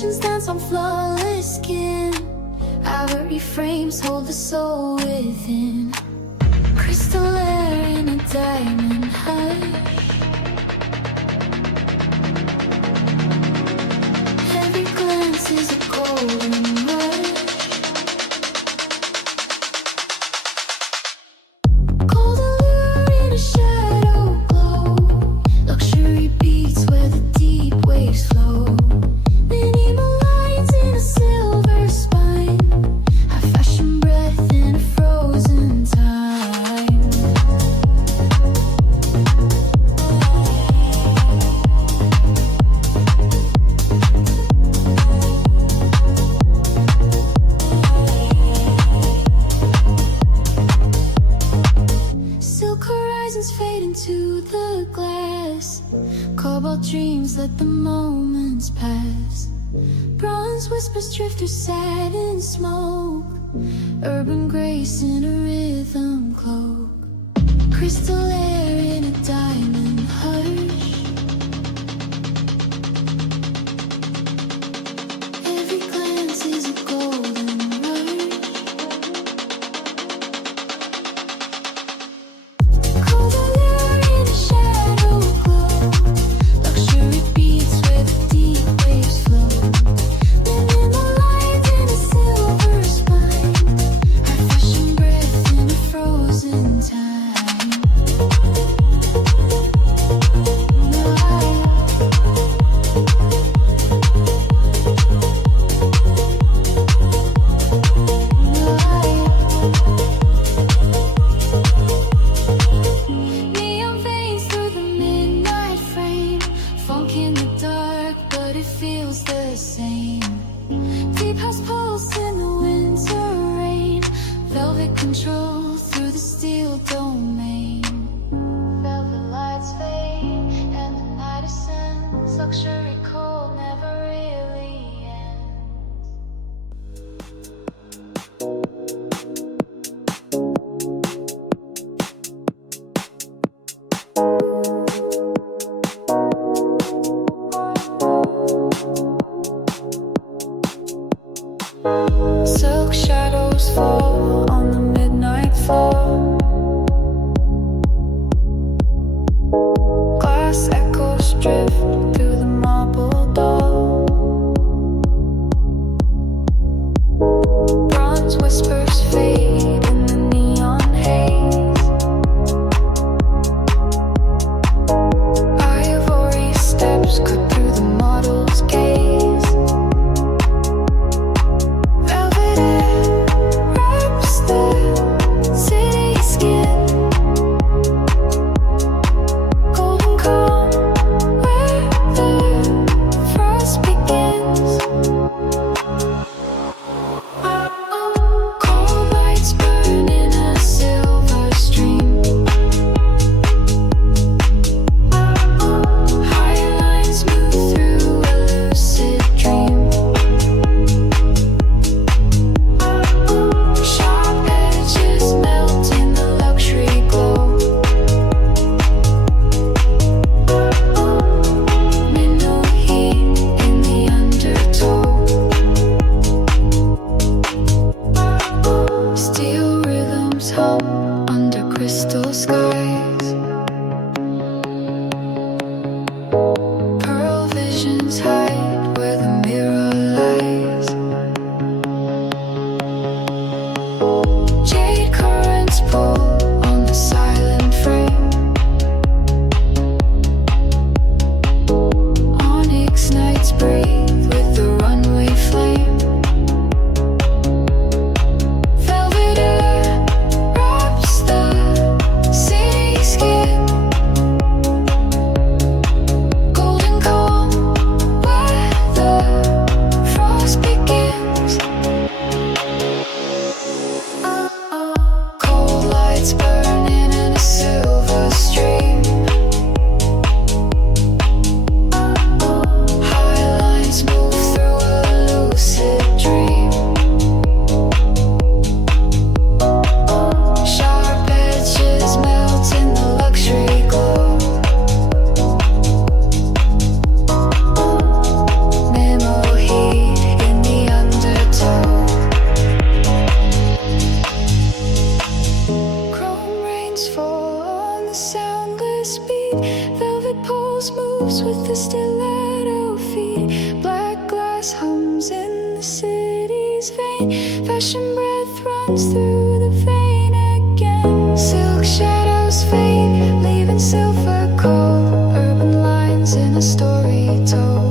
Reflections dance on flawless skin. Ivory frames hold the soul within. Crystal air in a diamond hush. Every glance is a golden rush. Cold allure in a shadow glow. Luxury beats where the deep waves flow. Minimal lines in a silver spine. High fashion breath in a frozen time. Silk horizons fade into the glass. Cobalt dreams let the moments pass. Bronze whispers drift through satin smoke. Urban grace in a rhythm cloak. Crystal air in a diamond hush. Every glance is a golden rush. Cold allure in a shadow glow. Luxury beats where the deep waves flow. Minimal lines in a silver spine. High fashion breath in a frozen time. Neon veins through the midnight frame. Funk in the dark, but it feels the same. Deep house pulse in the winter rain. Velvet control through the steel domain. Velvet lights fade and the night ascends. Luxury cold never really ends. Silk shadows fall on the midnight floor. Glass echoes drift through the marble door. Bronze whispers fade in the neon haze. Ivory steps cut through the model's gaze. Velvet air wraps the city skin. Golden calm where the frost begins. Cold lights burn in a silver stream. High lines move through a lucid dream. Sharp edges melt in the luxury glow. Minnow heat in the undertow. Steel rhythms hum under crystal skies. Pearl visions hide where the mirror lies. Jade currents pull on the silent frame. Onyx nights breathe with the runway flame. Velvet air wraps the city moves with the stiletto feet. Black glass hums in the city's vein. Fashion breath runs through the vein again. Silk shadows fade, leaving silver cold. Urban lines in a story told.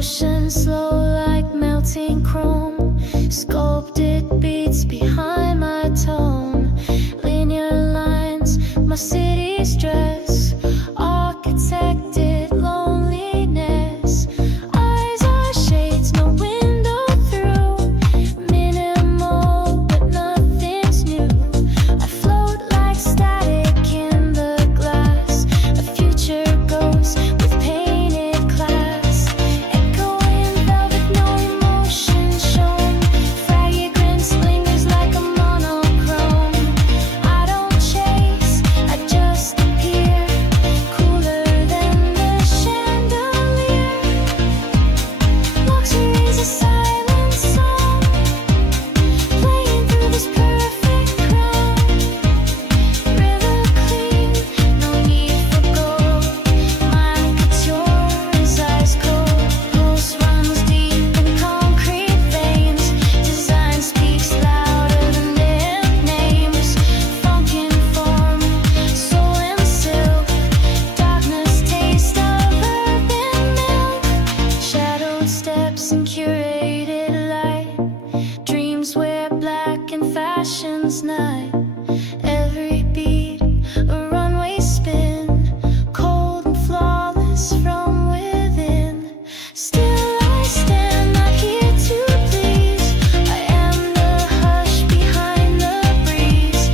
motion, slow like melting chrome. Sculpted beats behind my tone. Linear lines, my city's dress. Architected loneliness. Eyes are shades, no window through. Minimal, but nothing's new. I float like static in the glass. A future ghost with painted glass. Echoing velvet, no emotion shown. Fragrance lingers like a monochrome. I don't chase, I just appear. Cooler than the chandelier. Luxury's a silent song, playing through this perfect crown. River clean, no need for gold. My couture is ice cold. Pulse runs deep in concrete veins. Design speaks louder than their names. Funk in form, soul and silk. Darkness, taste of urban milk. Shadowed steps and curated light. Dreams wear black and fashion's night. Every beat, a runway spin. Cold and flawless from within. Still I stand, not here to please. I am the hush behind the breeze.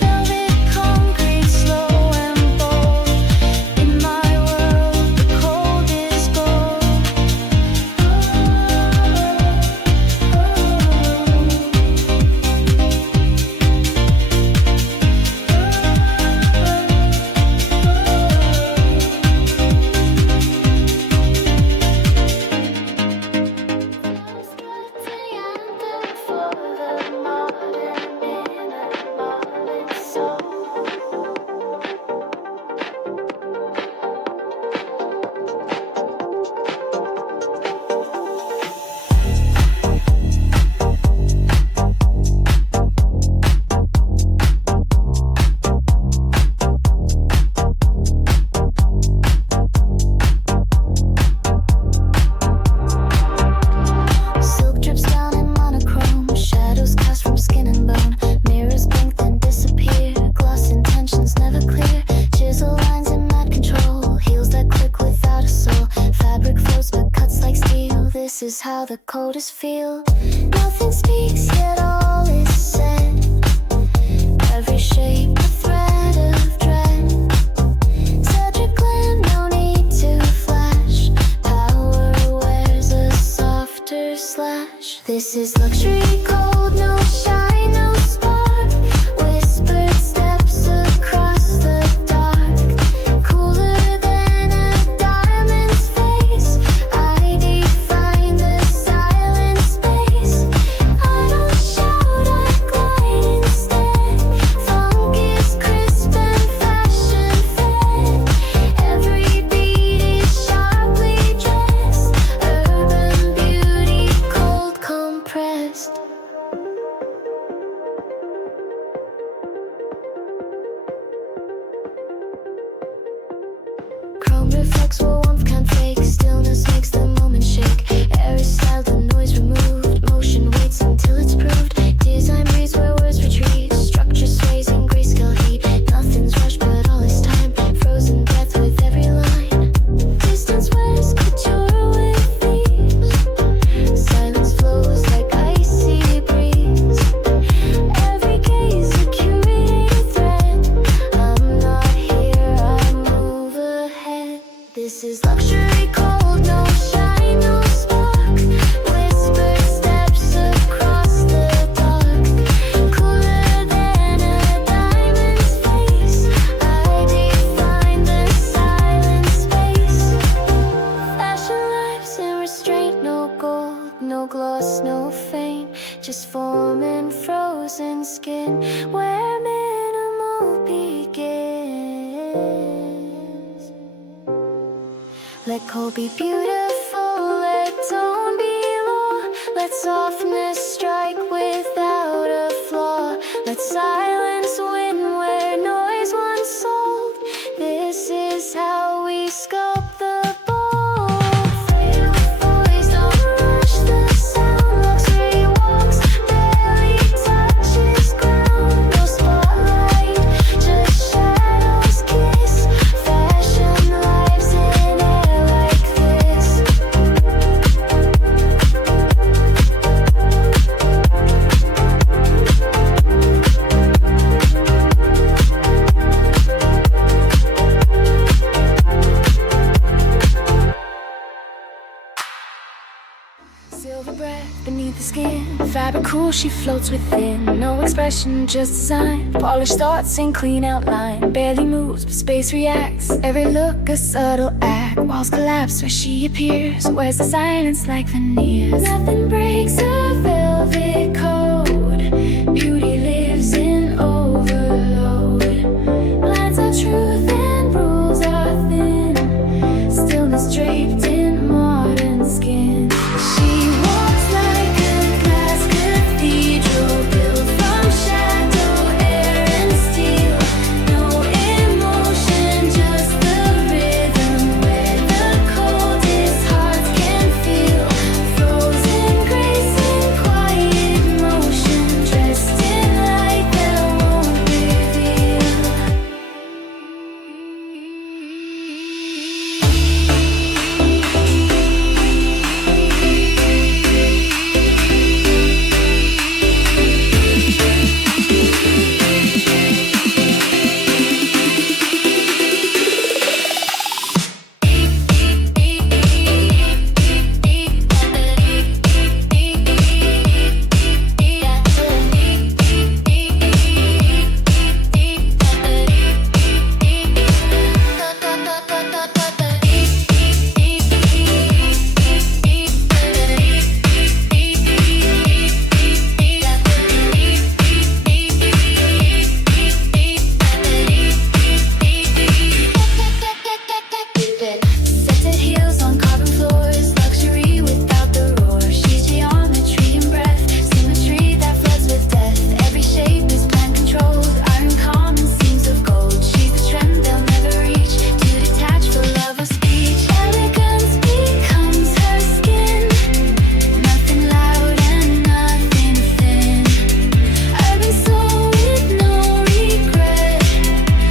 Velvet concrete, slow and bold. In my world, the cold is gold. For the modern minimalist soul. Silk drips down in monochrome. Shadows cast from skin and bone. Mirrors blink then disappear. Gloss intentions never clear. Chisel lines in mad control. Heels that click without a soul. Fabric floats but cuts like steel. This is how the coders feel. Nothing speaks yet all is said. Every shape a thread of dread. Cedric glam, no need to flash. Power wears a softer slash. This is luxury cold, no shine, no spark. Whispered steps across the dark. Cooler than a diamond's face. I define the silent space. I don't shout, I glide instead. Funk is crisp and fashion fed. Every beat is sharply dressed. Urban beauty, cold compressed. Chrome reflects what warmth can't fake. Stillness makes the moment shake. Air is styled, the noise removed. Motion waits until it's proved. Design breathes where words retreat. Structure sways in grayscale heat. Nothing's rushed, but all is time. Frozen breath with every line. Distance wears couture with ease. Silence flows like icy breeze. Every gaze a curated thread. I'm not here, I move ahead. This is luxury cold, no shine, no spark. Whispered steps across the dark. Cooler than a diamond's face. I define the silent space. Fashion lives in restraint, no gold, no gloss, no fame. Just form and frozen skin where minimal begins. Let cold be beautiful, let tone be law. Let softness strike without a flaw. Let silence win where noise once sold. This is how we sculpt the bold. Frail the skin. Fabric cool, she floats within. No expression, just design. Polished thoughts in clean outline. Barely moves, but space reacts. Every look a subtle act. Walls collapse where she appears. Wears the silence like veneers. Nothing breaks her velvet code. Beauty lives in overload. Lines are truth and rules are thin. Stillness draped in modern skin. She walks like a glass cathedral built from shadow, air, and steel. No emotion, just the rhythm where the coldest hearts can feel. Frozen grace and quiet motion, dressed in light that won't reveal. Scented heels on carbon floors, luxury without the roar. She's geometry and breath, symmetry that floods with death. Every shape is plan controlled, iron calm and seams of gold. She's the strength they'll never reach, too detached for love of speech. Elegance becomes her skin, nothing loud and nothing thin. Urban soul with no regret,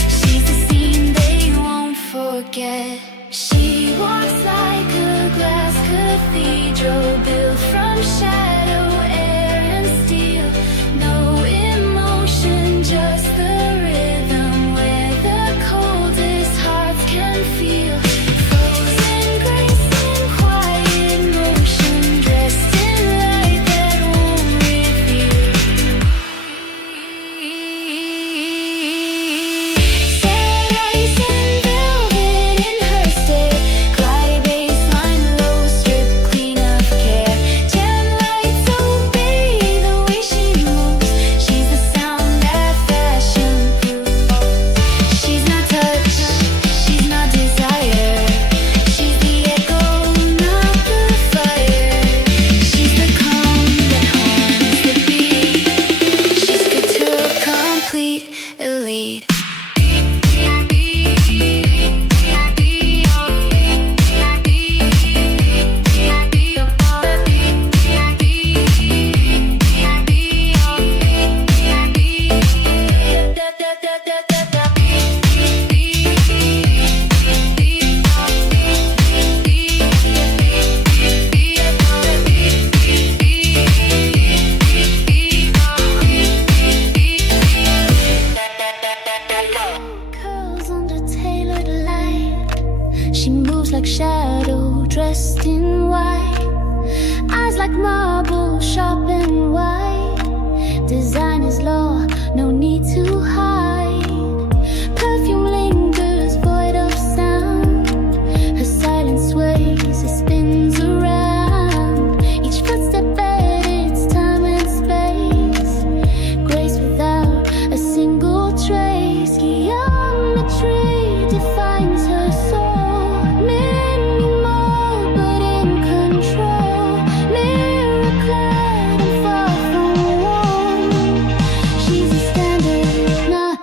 she's the scene they won't forget. She walks like a glass cathedral built from shadow, air, and steel. No emotion, just the rhythm where the coldest hearts can feel. Frozen grace and quiet motion, dressed in light that won't reveal. Sad eyes and velvet in her stare. Glide baseline, low strip, clean of care. Gem lights obey the way she moves. She's the sound that fashion proves. She's not touch, she's not desire. She's the echo, not the fire. She's the calm that harms the beat. She's couture, complete elite. Curls under tailored light. She moves like shadow, dressed in white. Eyes like marble, sharp and wide. Design is law, no need to hide. Perfume lingers, void of sound. Her silence sways, it spins around. Each footstep edits time and space. Grace without a single trace. Geometry defines her soul. Minimal but in control. Mirror clad and far from warm. She's a standard, not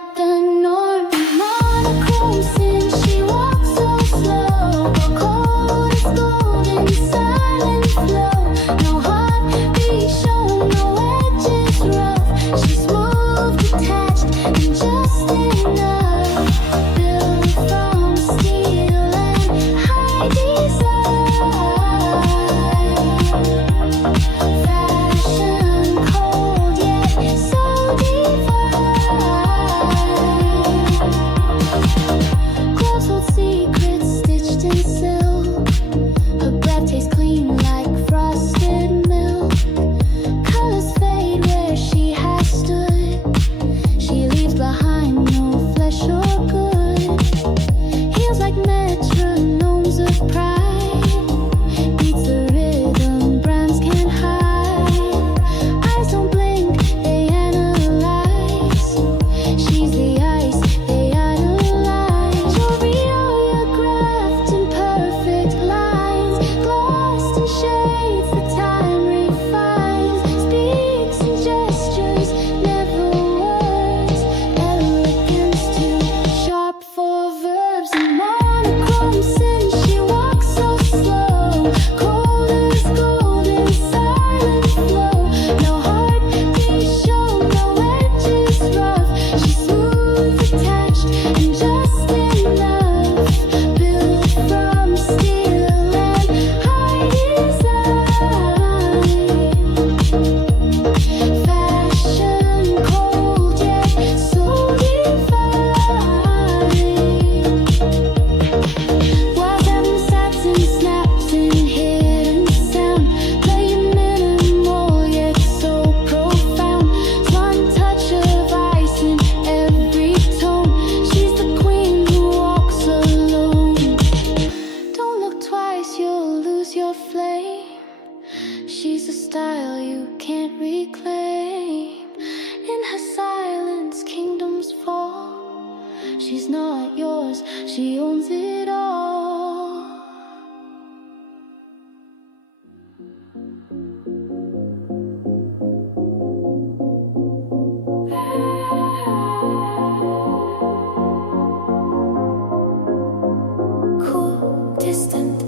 distant,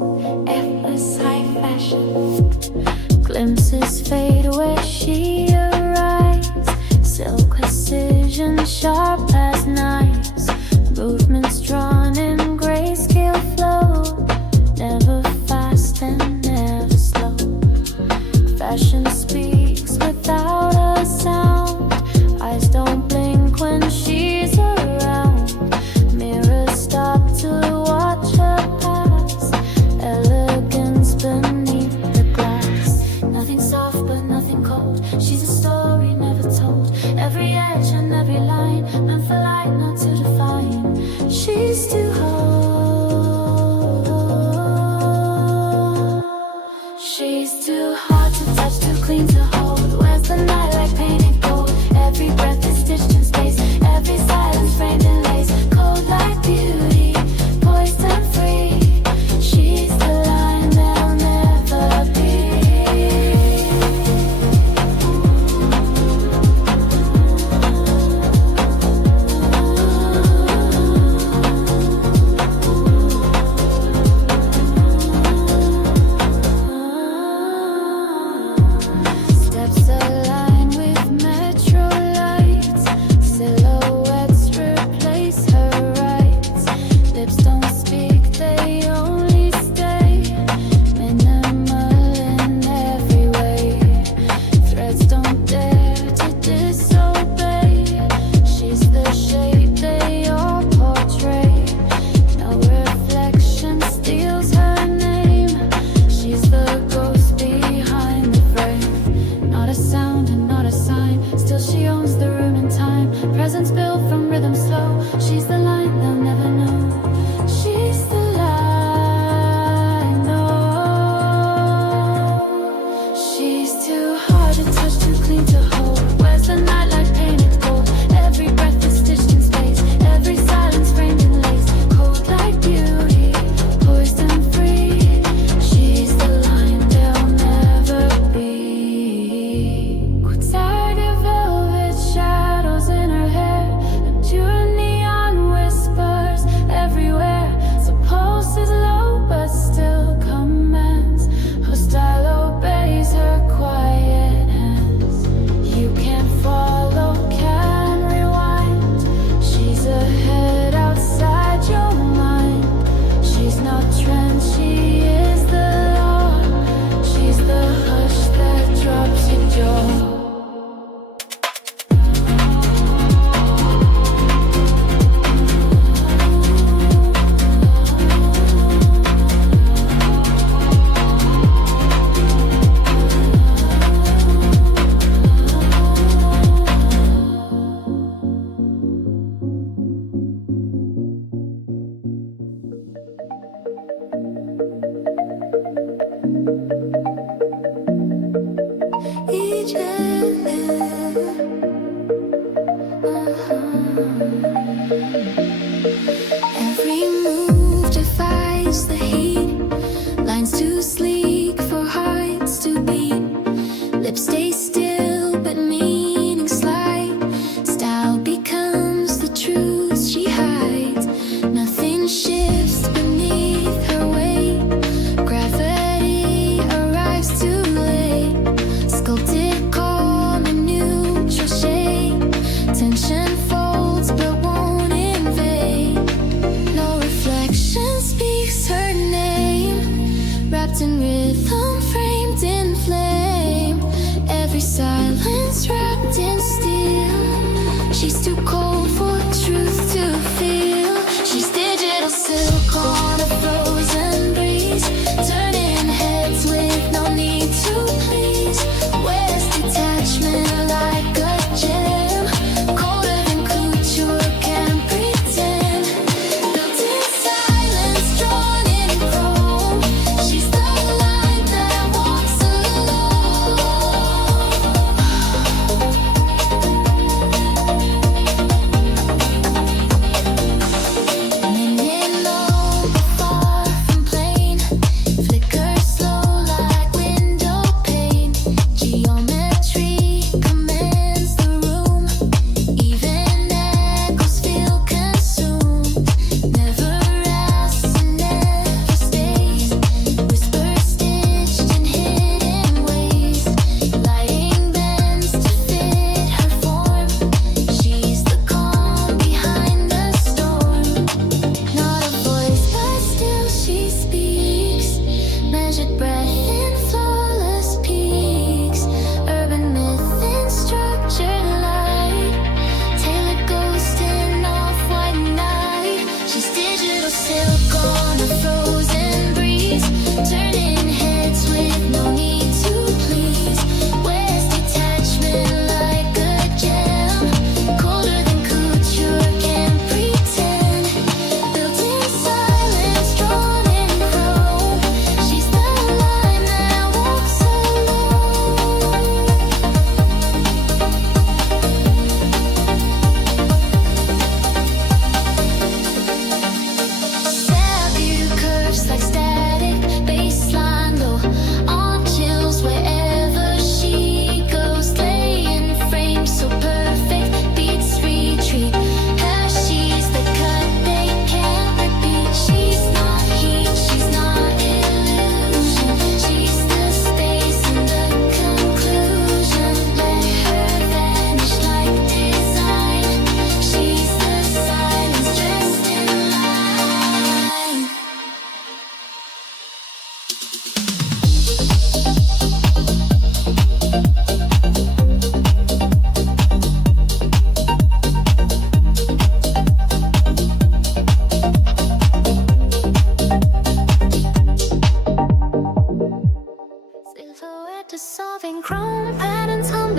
effortless high fashion. Glimpses fade where she arrives. Silk precision, sharp as knives. Movements drawn in grayscale flow. Never fast and never slow. Fashion speaks without a sound. Eyes don't blink when she's around. Mirrors stop to watch her pass. Elegance beneath the glass. Nothing soft but nothing cold. She's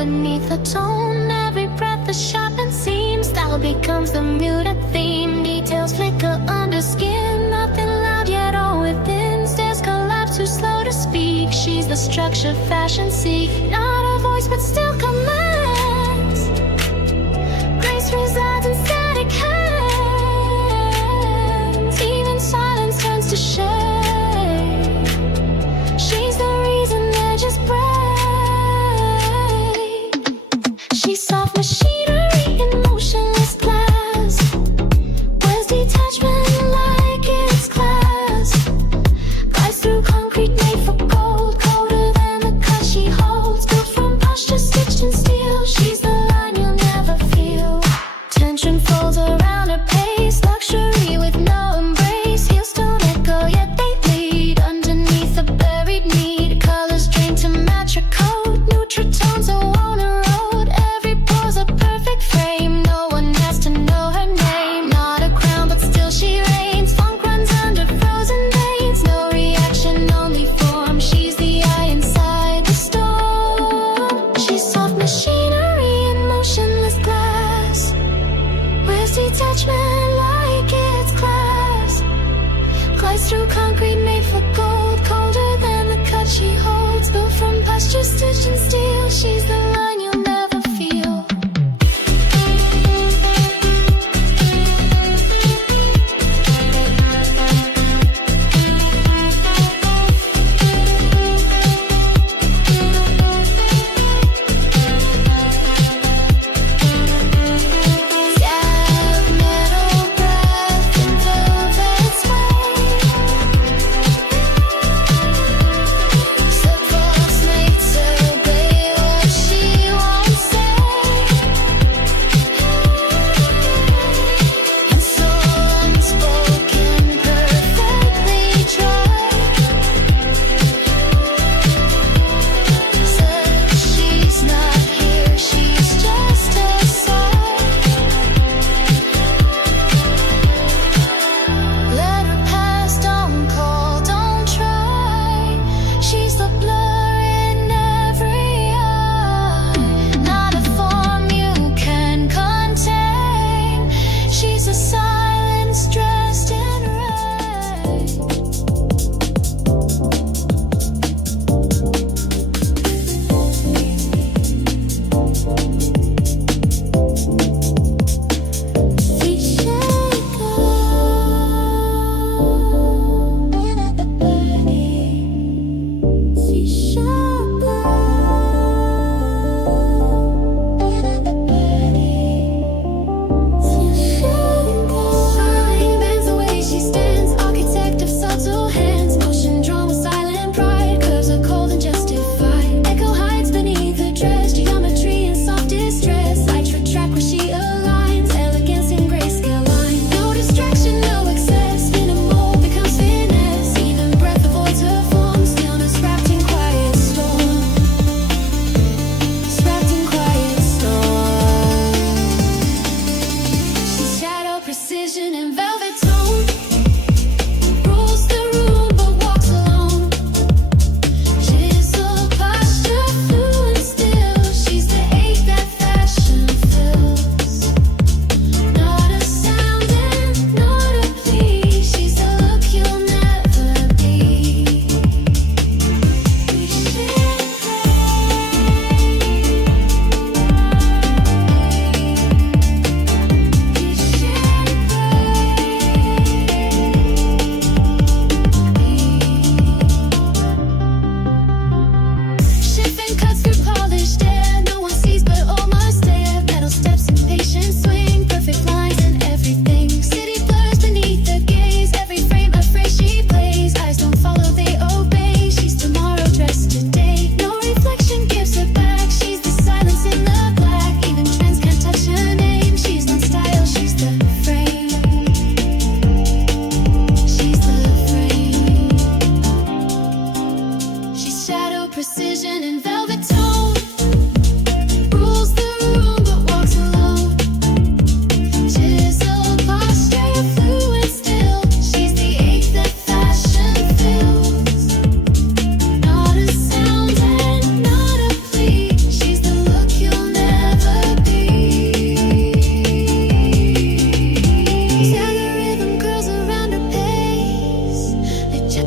beneath the tone. Every breath is sharp and seam. Style becomes the muted theme. Details flicker under skin. Nothing loud yet all within. Stairs collapse, too slow to speak. She's the structure fashion seek. Not a voice but still commands. Grace resides in static hands. Even silence turns to shade. She's the reason they're just brave. She's soft machinery in motionless glass. Where's detachment like its class? Glides through concrete made for gold. Colder than the cut she holds. Built from posture stitched in steel. She's the line you'll never feel. Tension folds around her pace. Luxury with no embrace. Heels don't echo yet they bleed. Underneath a buried need. Colors drained to match her coat. Neutral tones are worn a road. Every pose a perfect frame. No one has to know her name. Not a crown but still she reigns. Funk runs under frozen veins. No reaction, only form. She's the eye inside the storm. She's soft machinery in motionless glass. Where's detachment like its class? Glides through concrete made for gold. Colder than the cut she holds. Built from posture stitched in steel. She's the line you'll never feel. Stab metal breath in velvet sway. Step false mates obey what she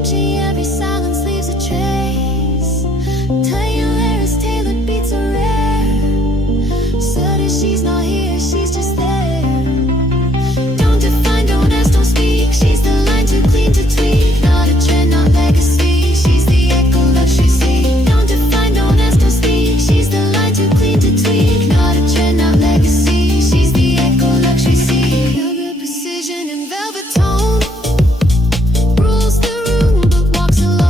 empty, every silence leaves a trace. Tie your hair is tailored, beats are rare. Certain she's not here, she's just there. Don't define, don't ask, don't speak. She's the line too clean to tweak. Not a trend, not legacy. She's the echo luxury seat. Don't define, don't ask, don't speak. She's the line too clean to tweak. Not a trend, not legacy. She's the echo luxury seat. Velvet precision and velvet tone rules the room, but walks alone.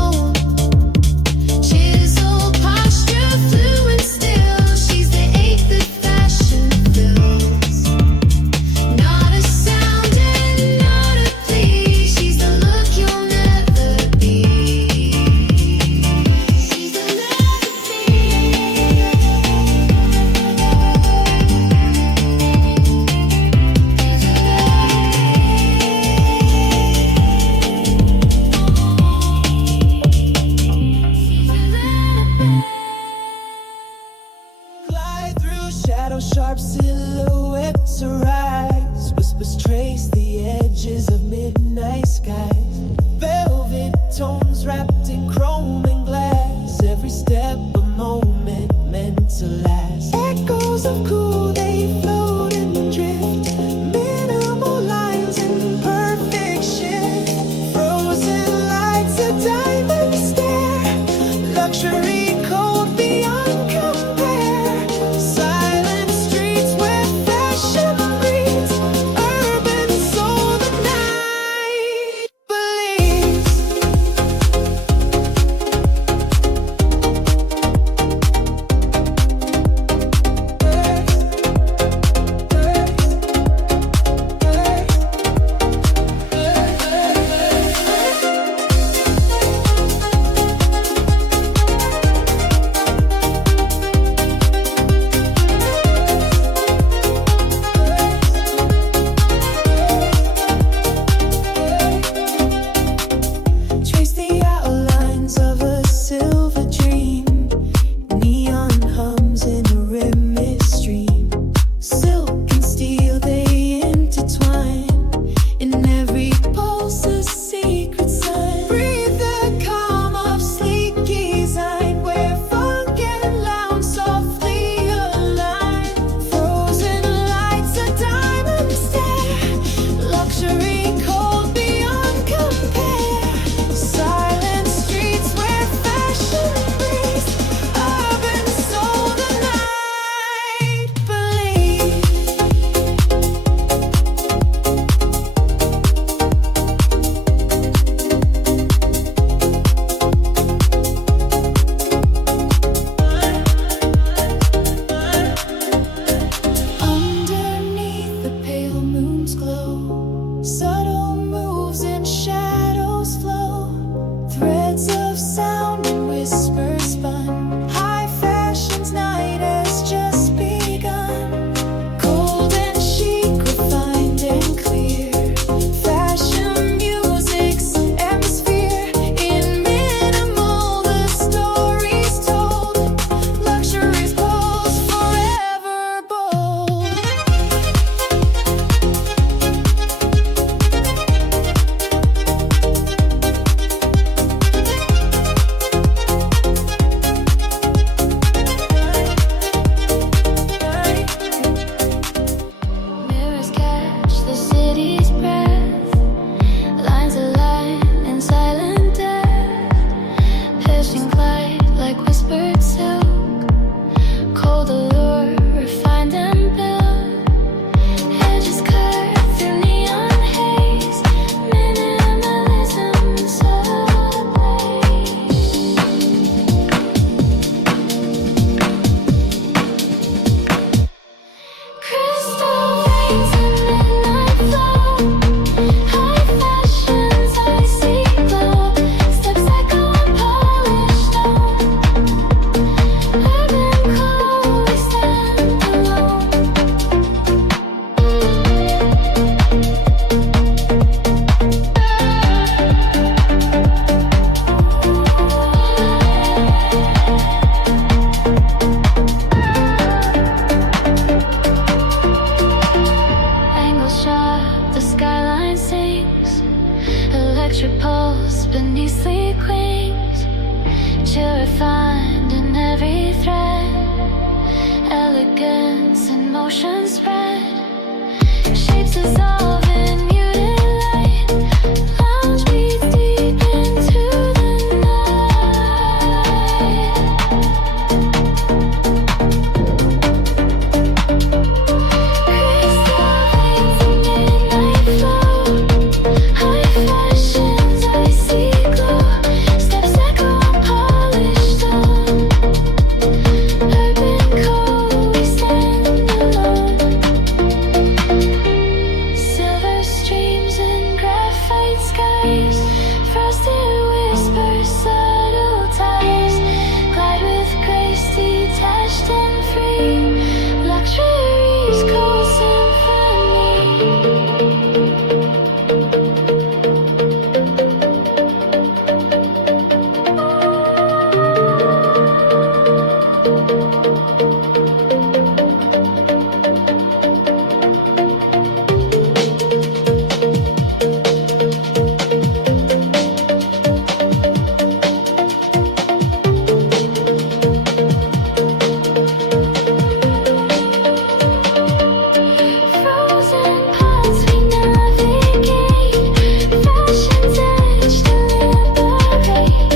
sweet wings, chill refined in every thread, elegance in motion spread, shapes dissolve in muted light, lounge beats deep into the night. Crystal veins in midnight flow, high fashions icy glow, steps echo on polished stone, urban code we stand alone. Silver streams and graphite skies, frosted whispers, subtle ties, glide with grace, detached and free, luxury's cold symphony. Frozen paths we navigate, fashion's edge to liberate,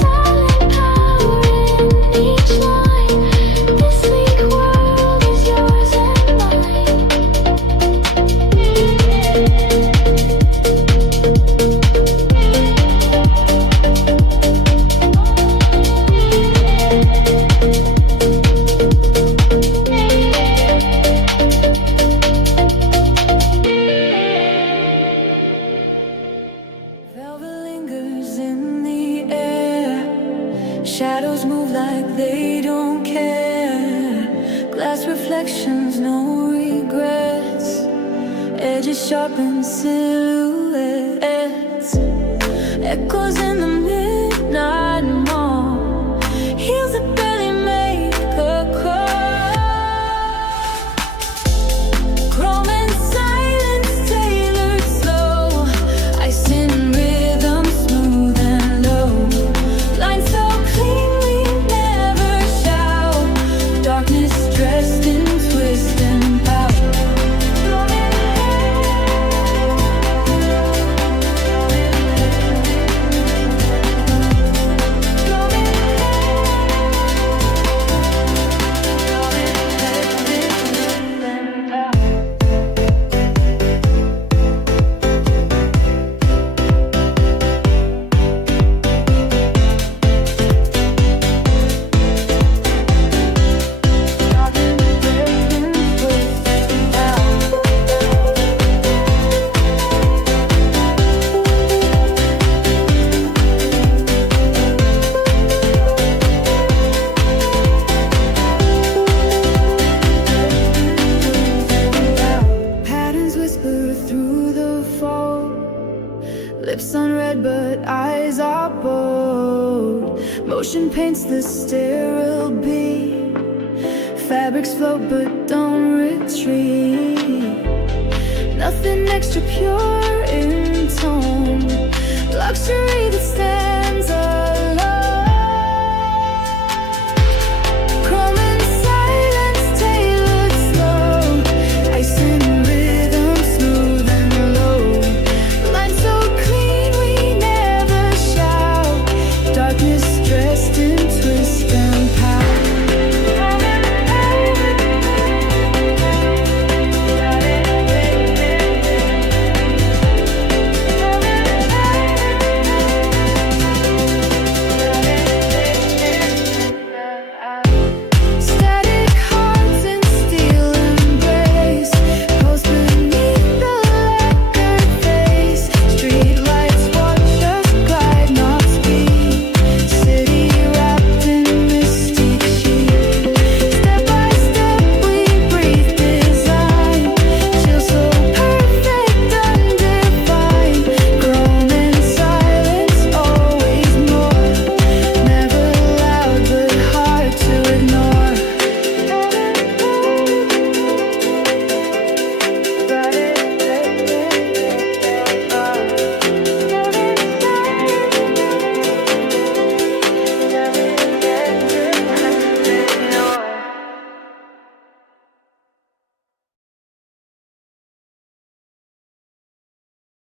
silent power in each line, this sleek world is yours and mine. Velvet lingers in the air, shadows move like they don't care, glass reflections, no regrets, edges sharpen silhouettes, echoes in the midnight mall, heels that barely make a crawl, chrome and silence tailored slow, ice in rhythm smooth and low, lines so clean we never shout, darkness dressed in twist and pout. Patterns whisper through the fold, lips unread but eyes are bold, motion paints the sterile beat, fabrics float but don't retreat, nothing extra pure in tone, luxury that stands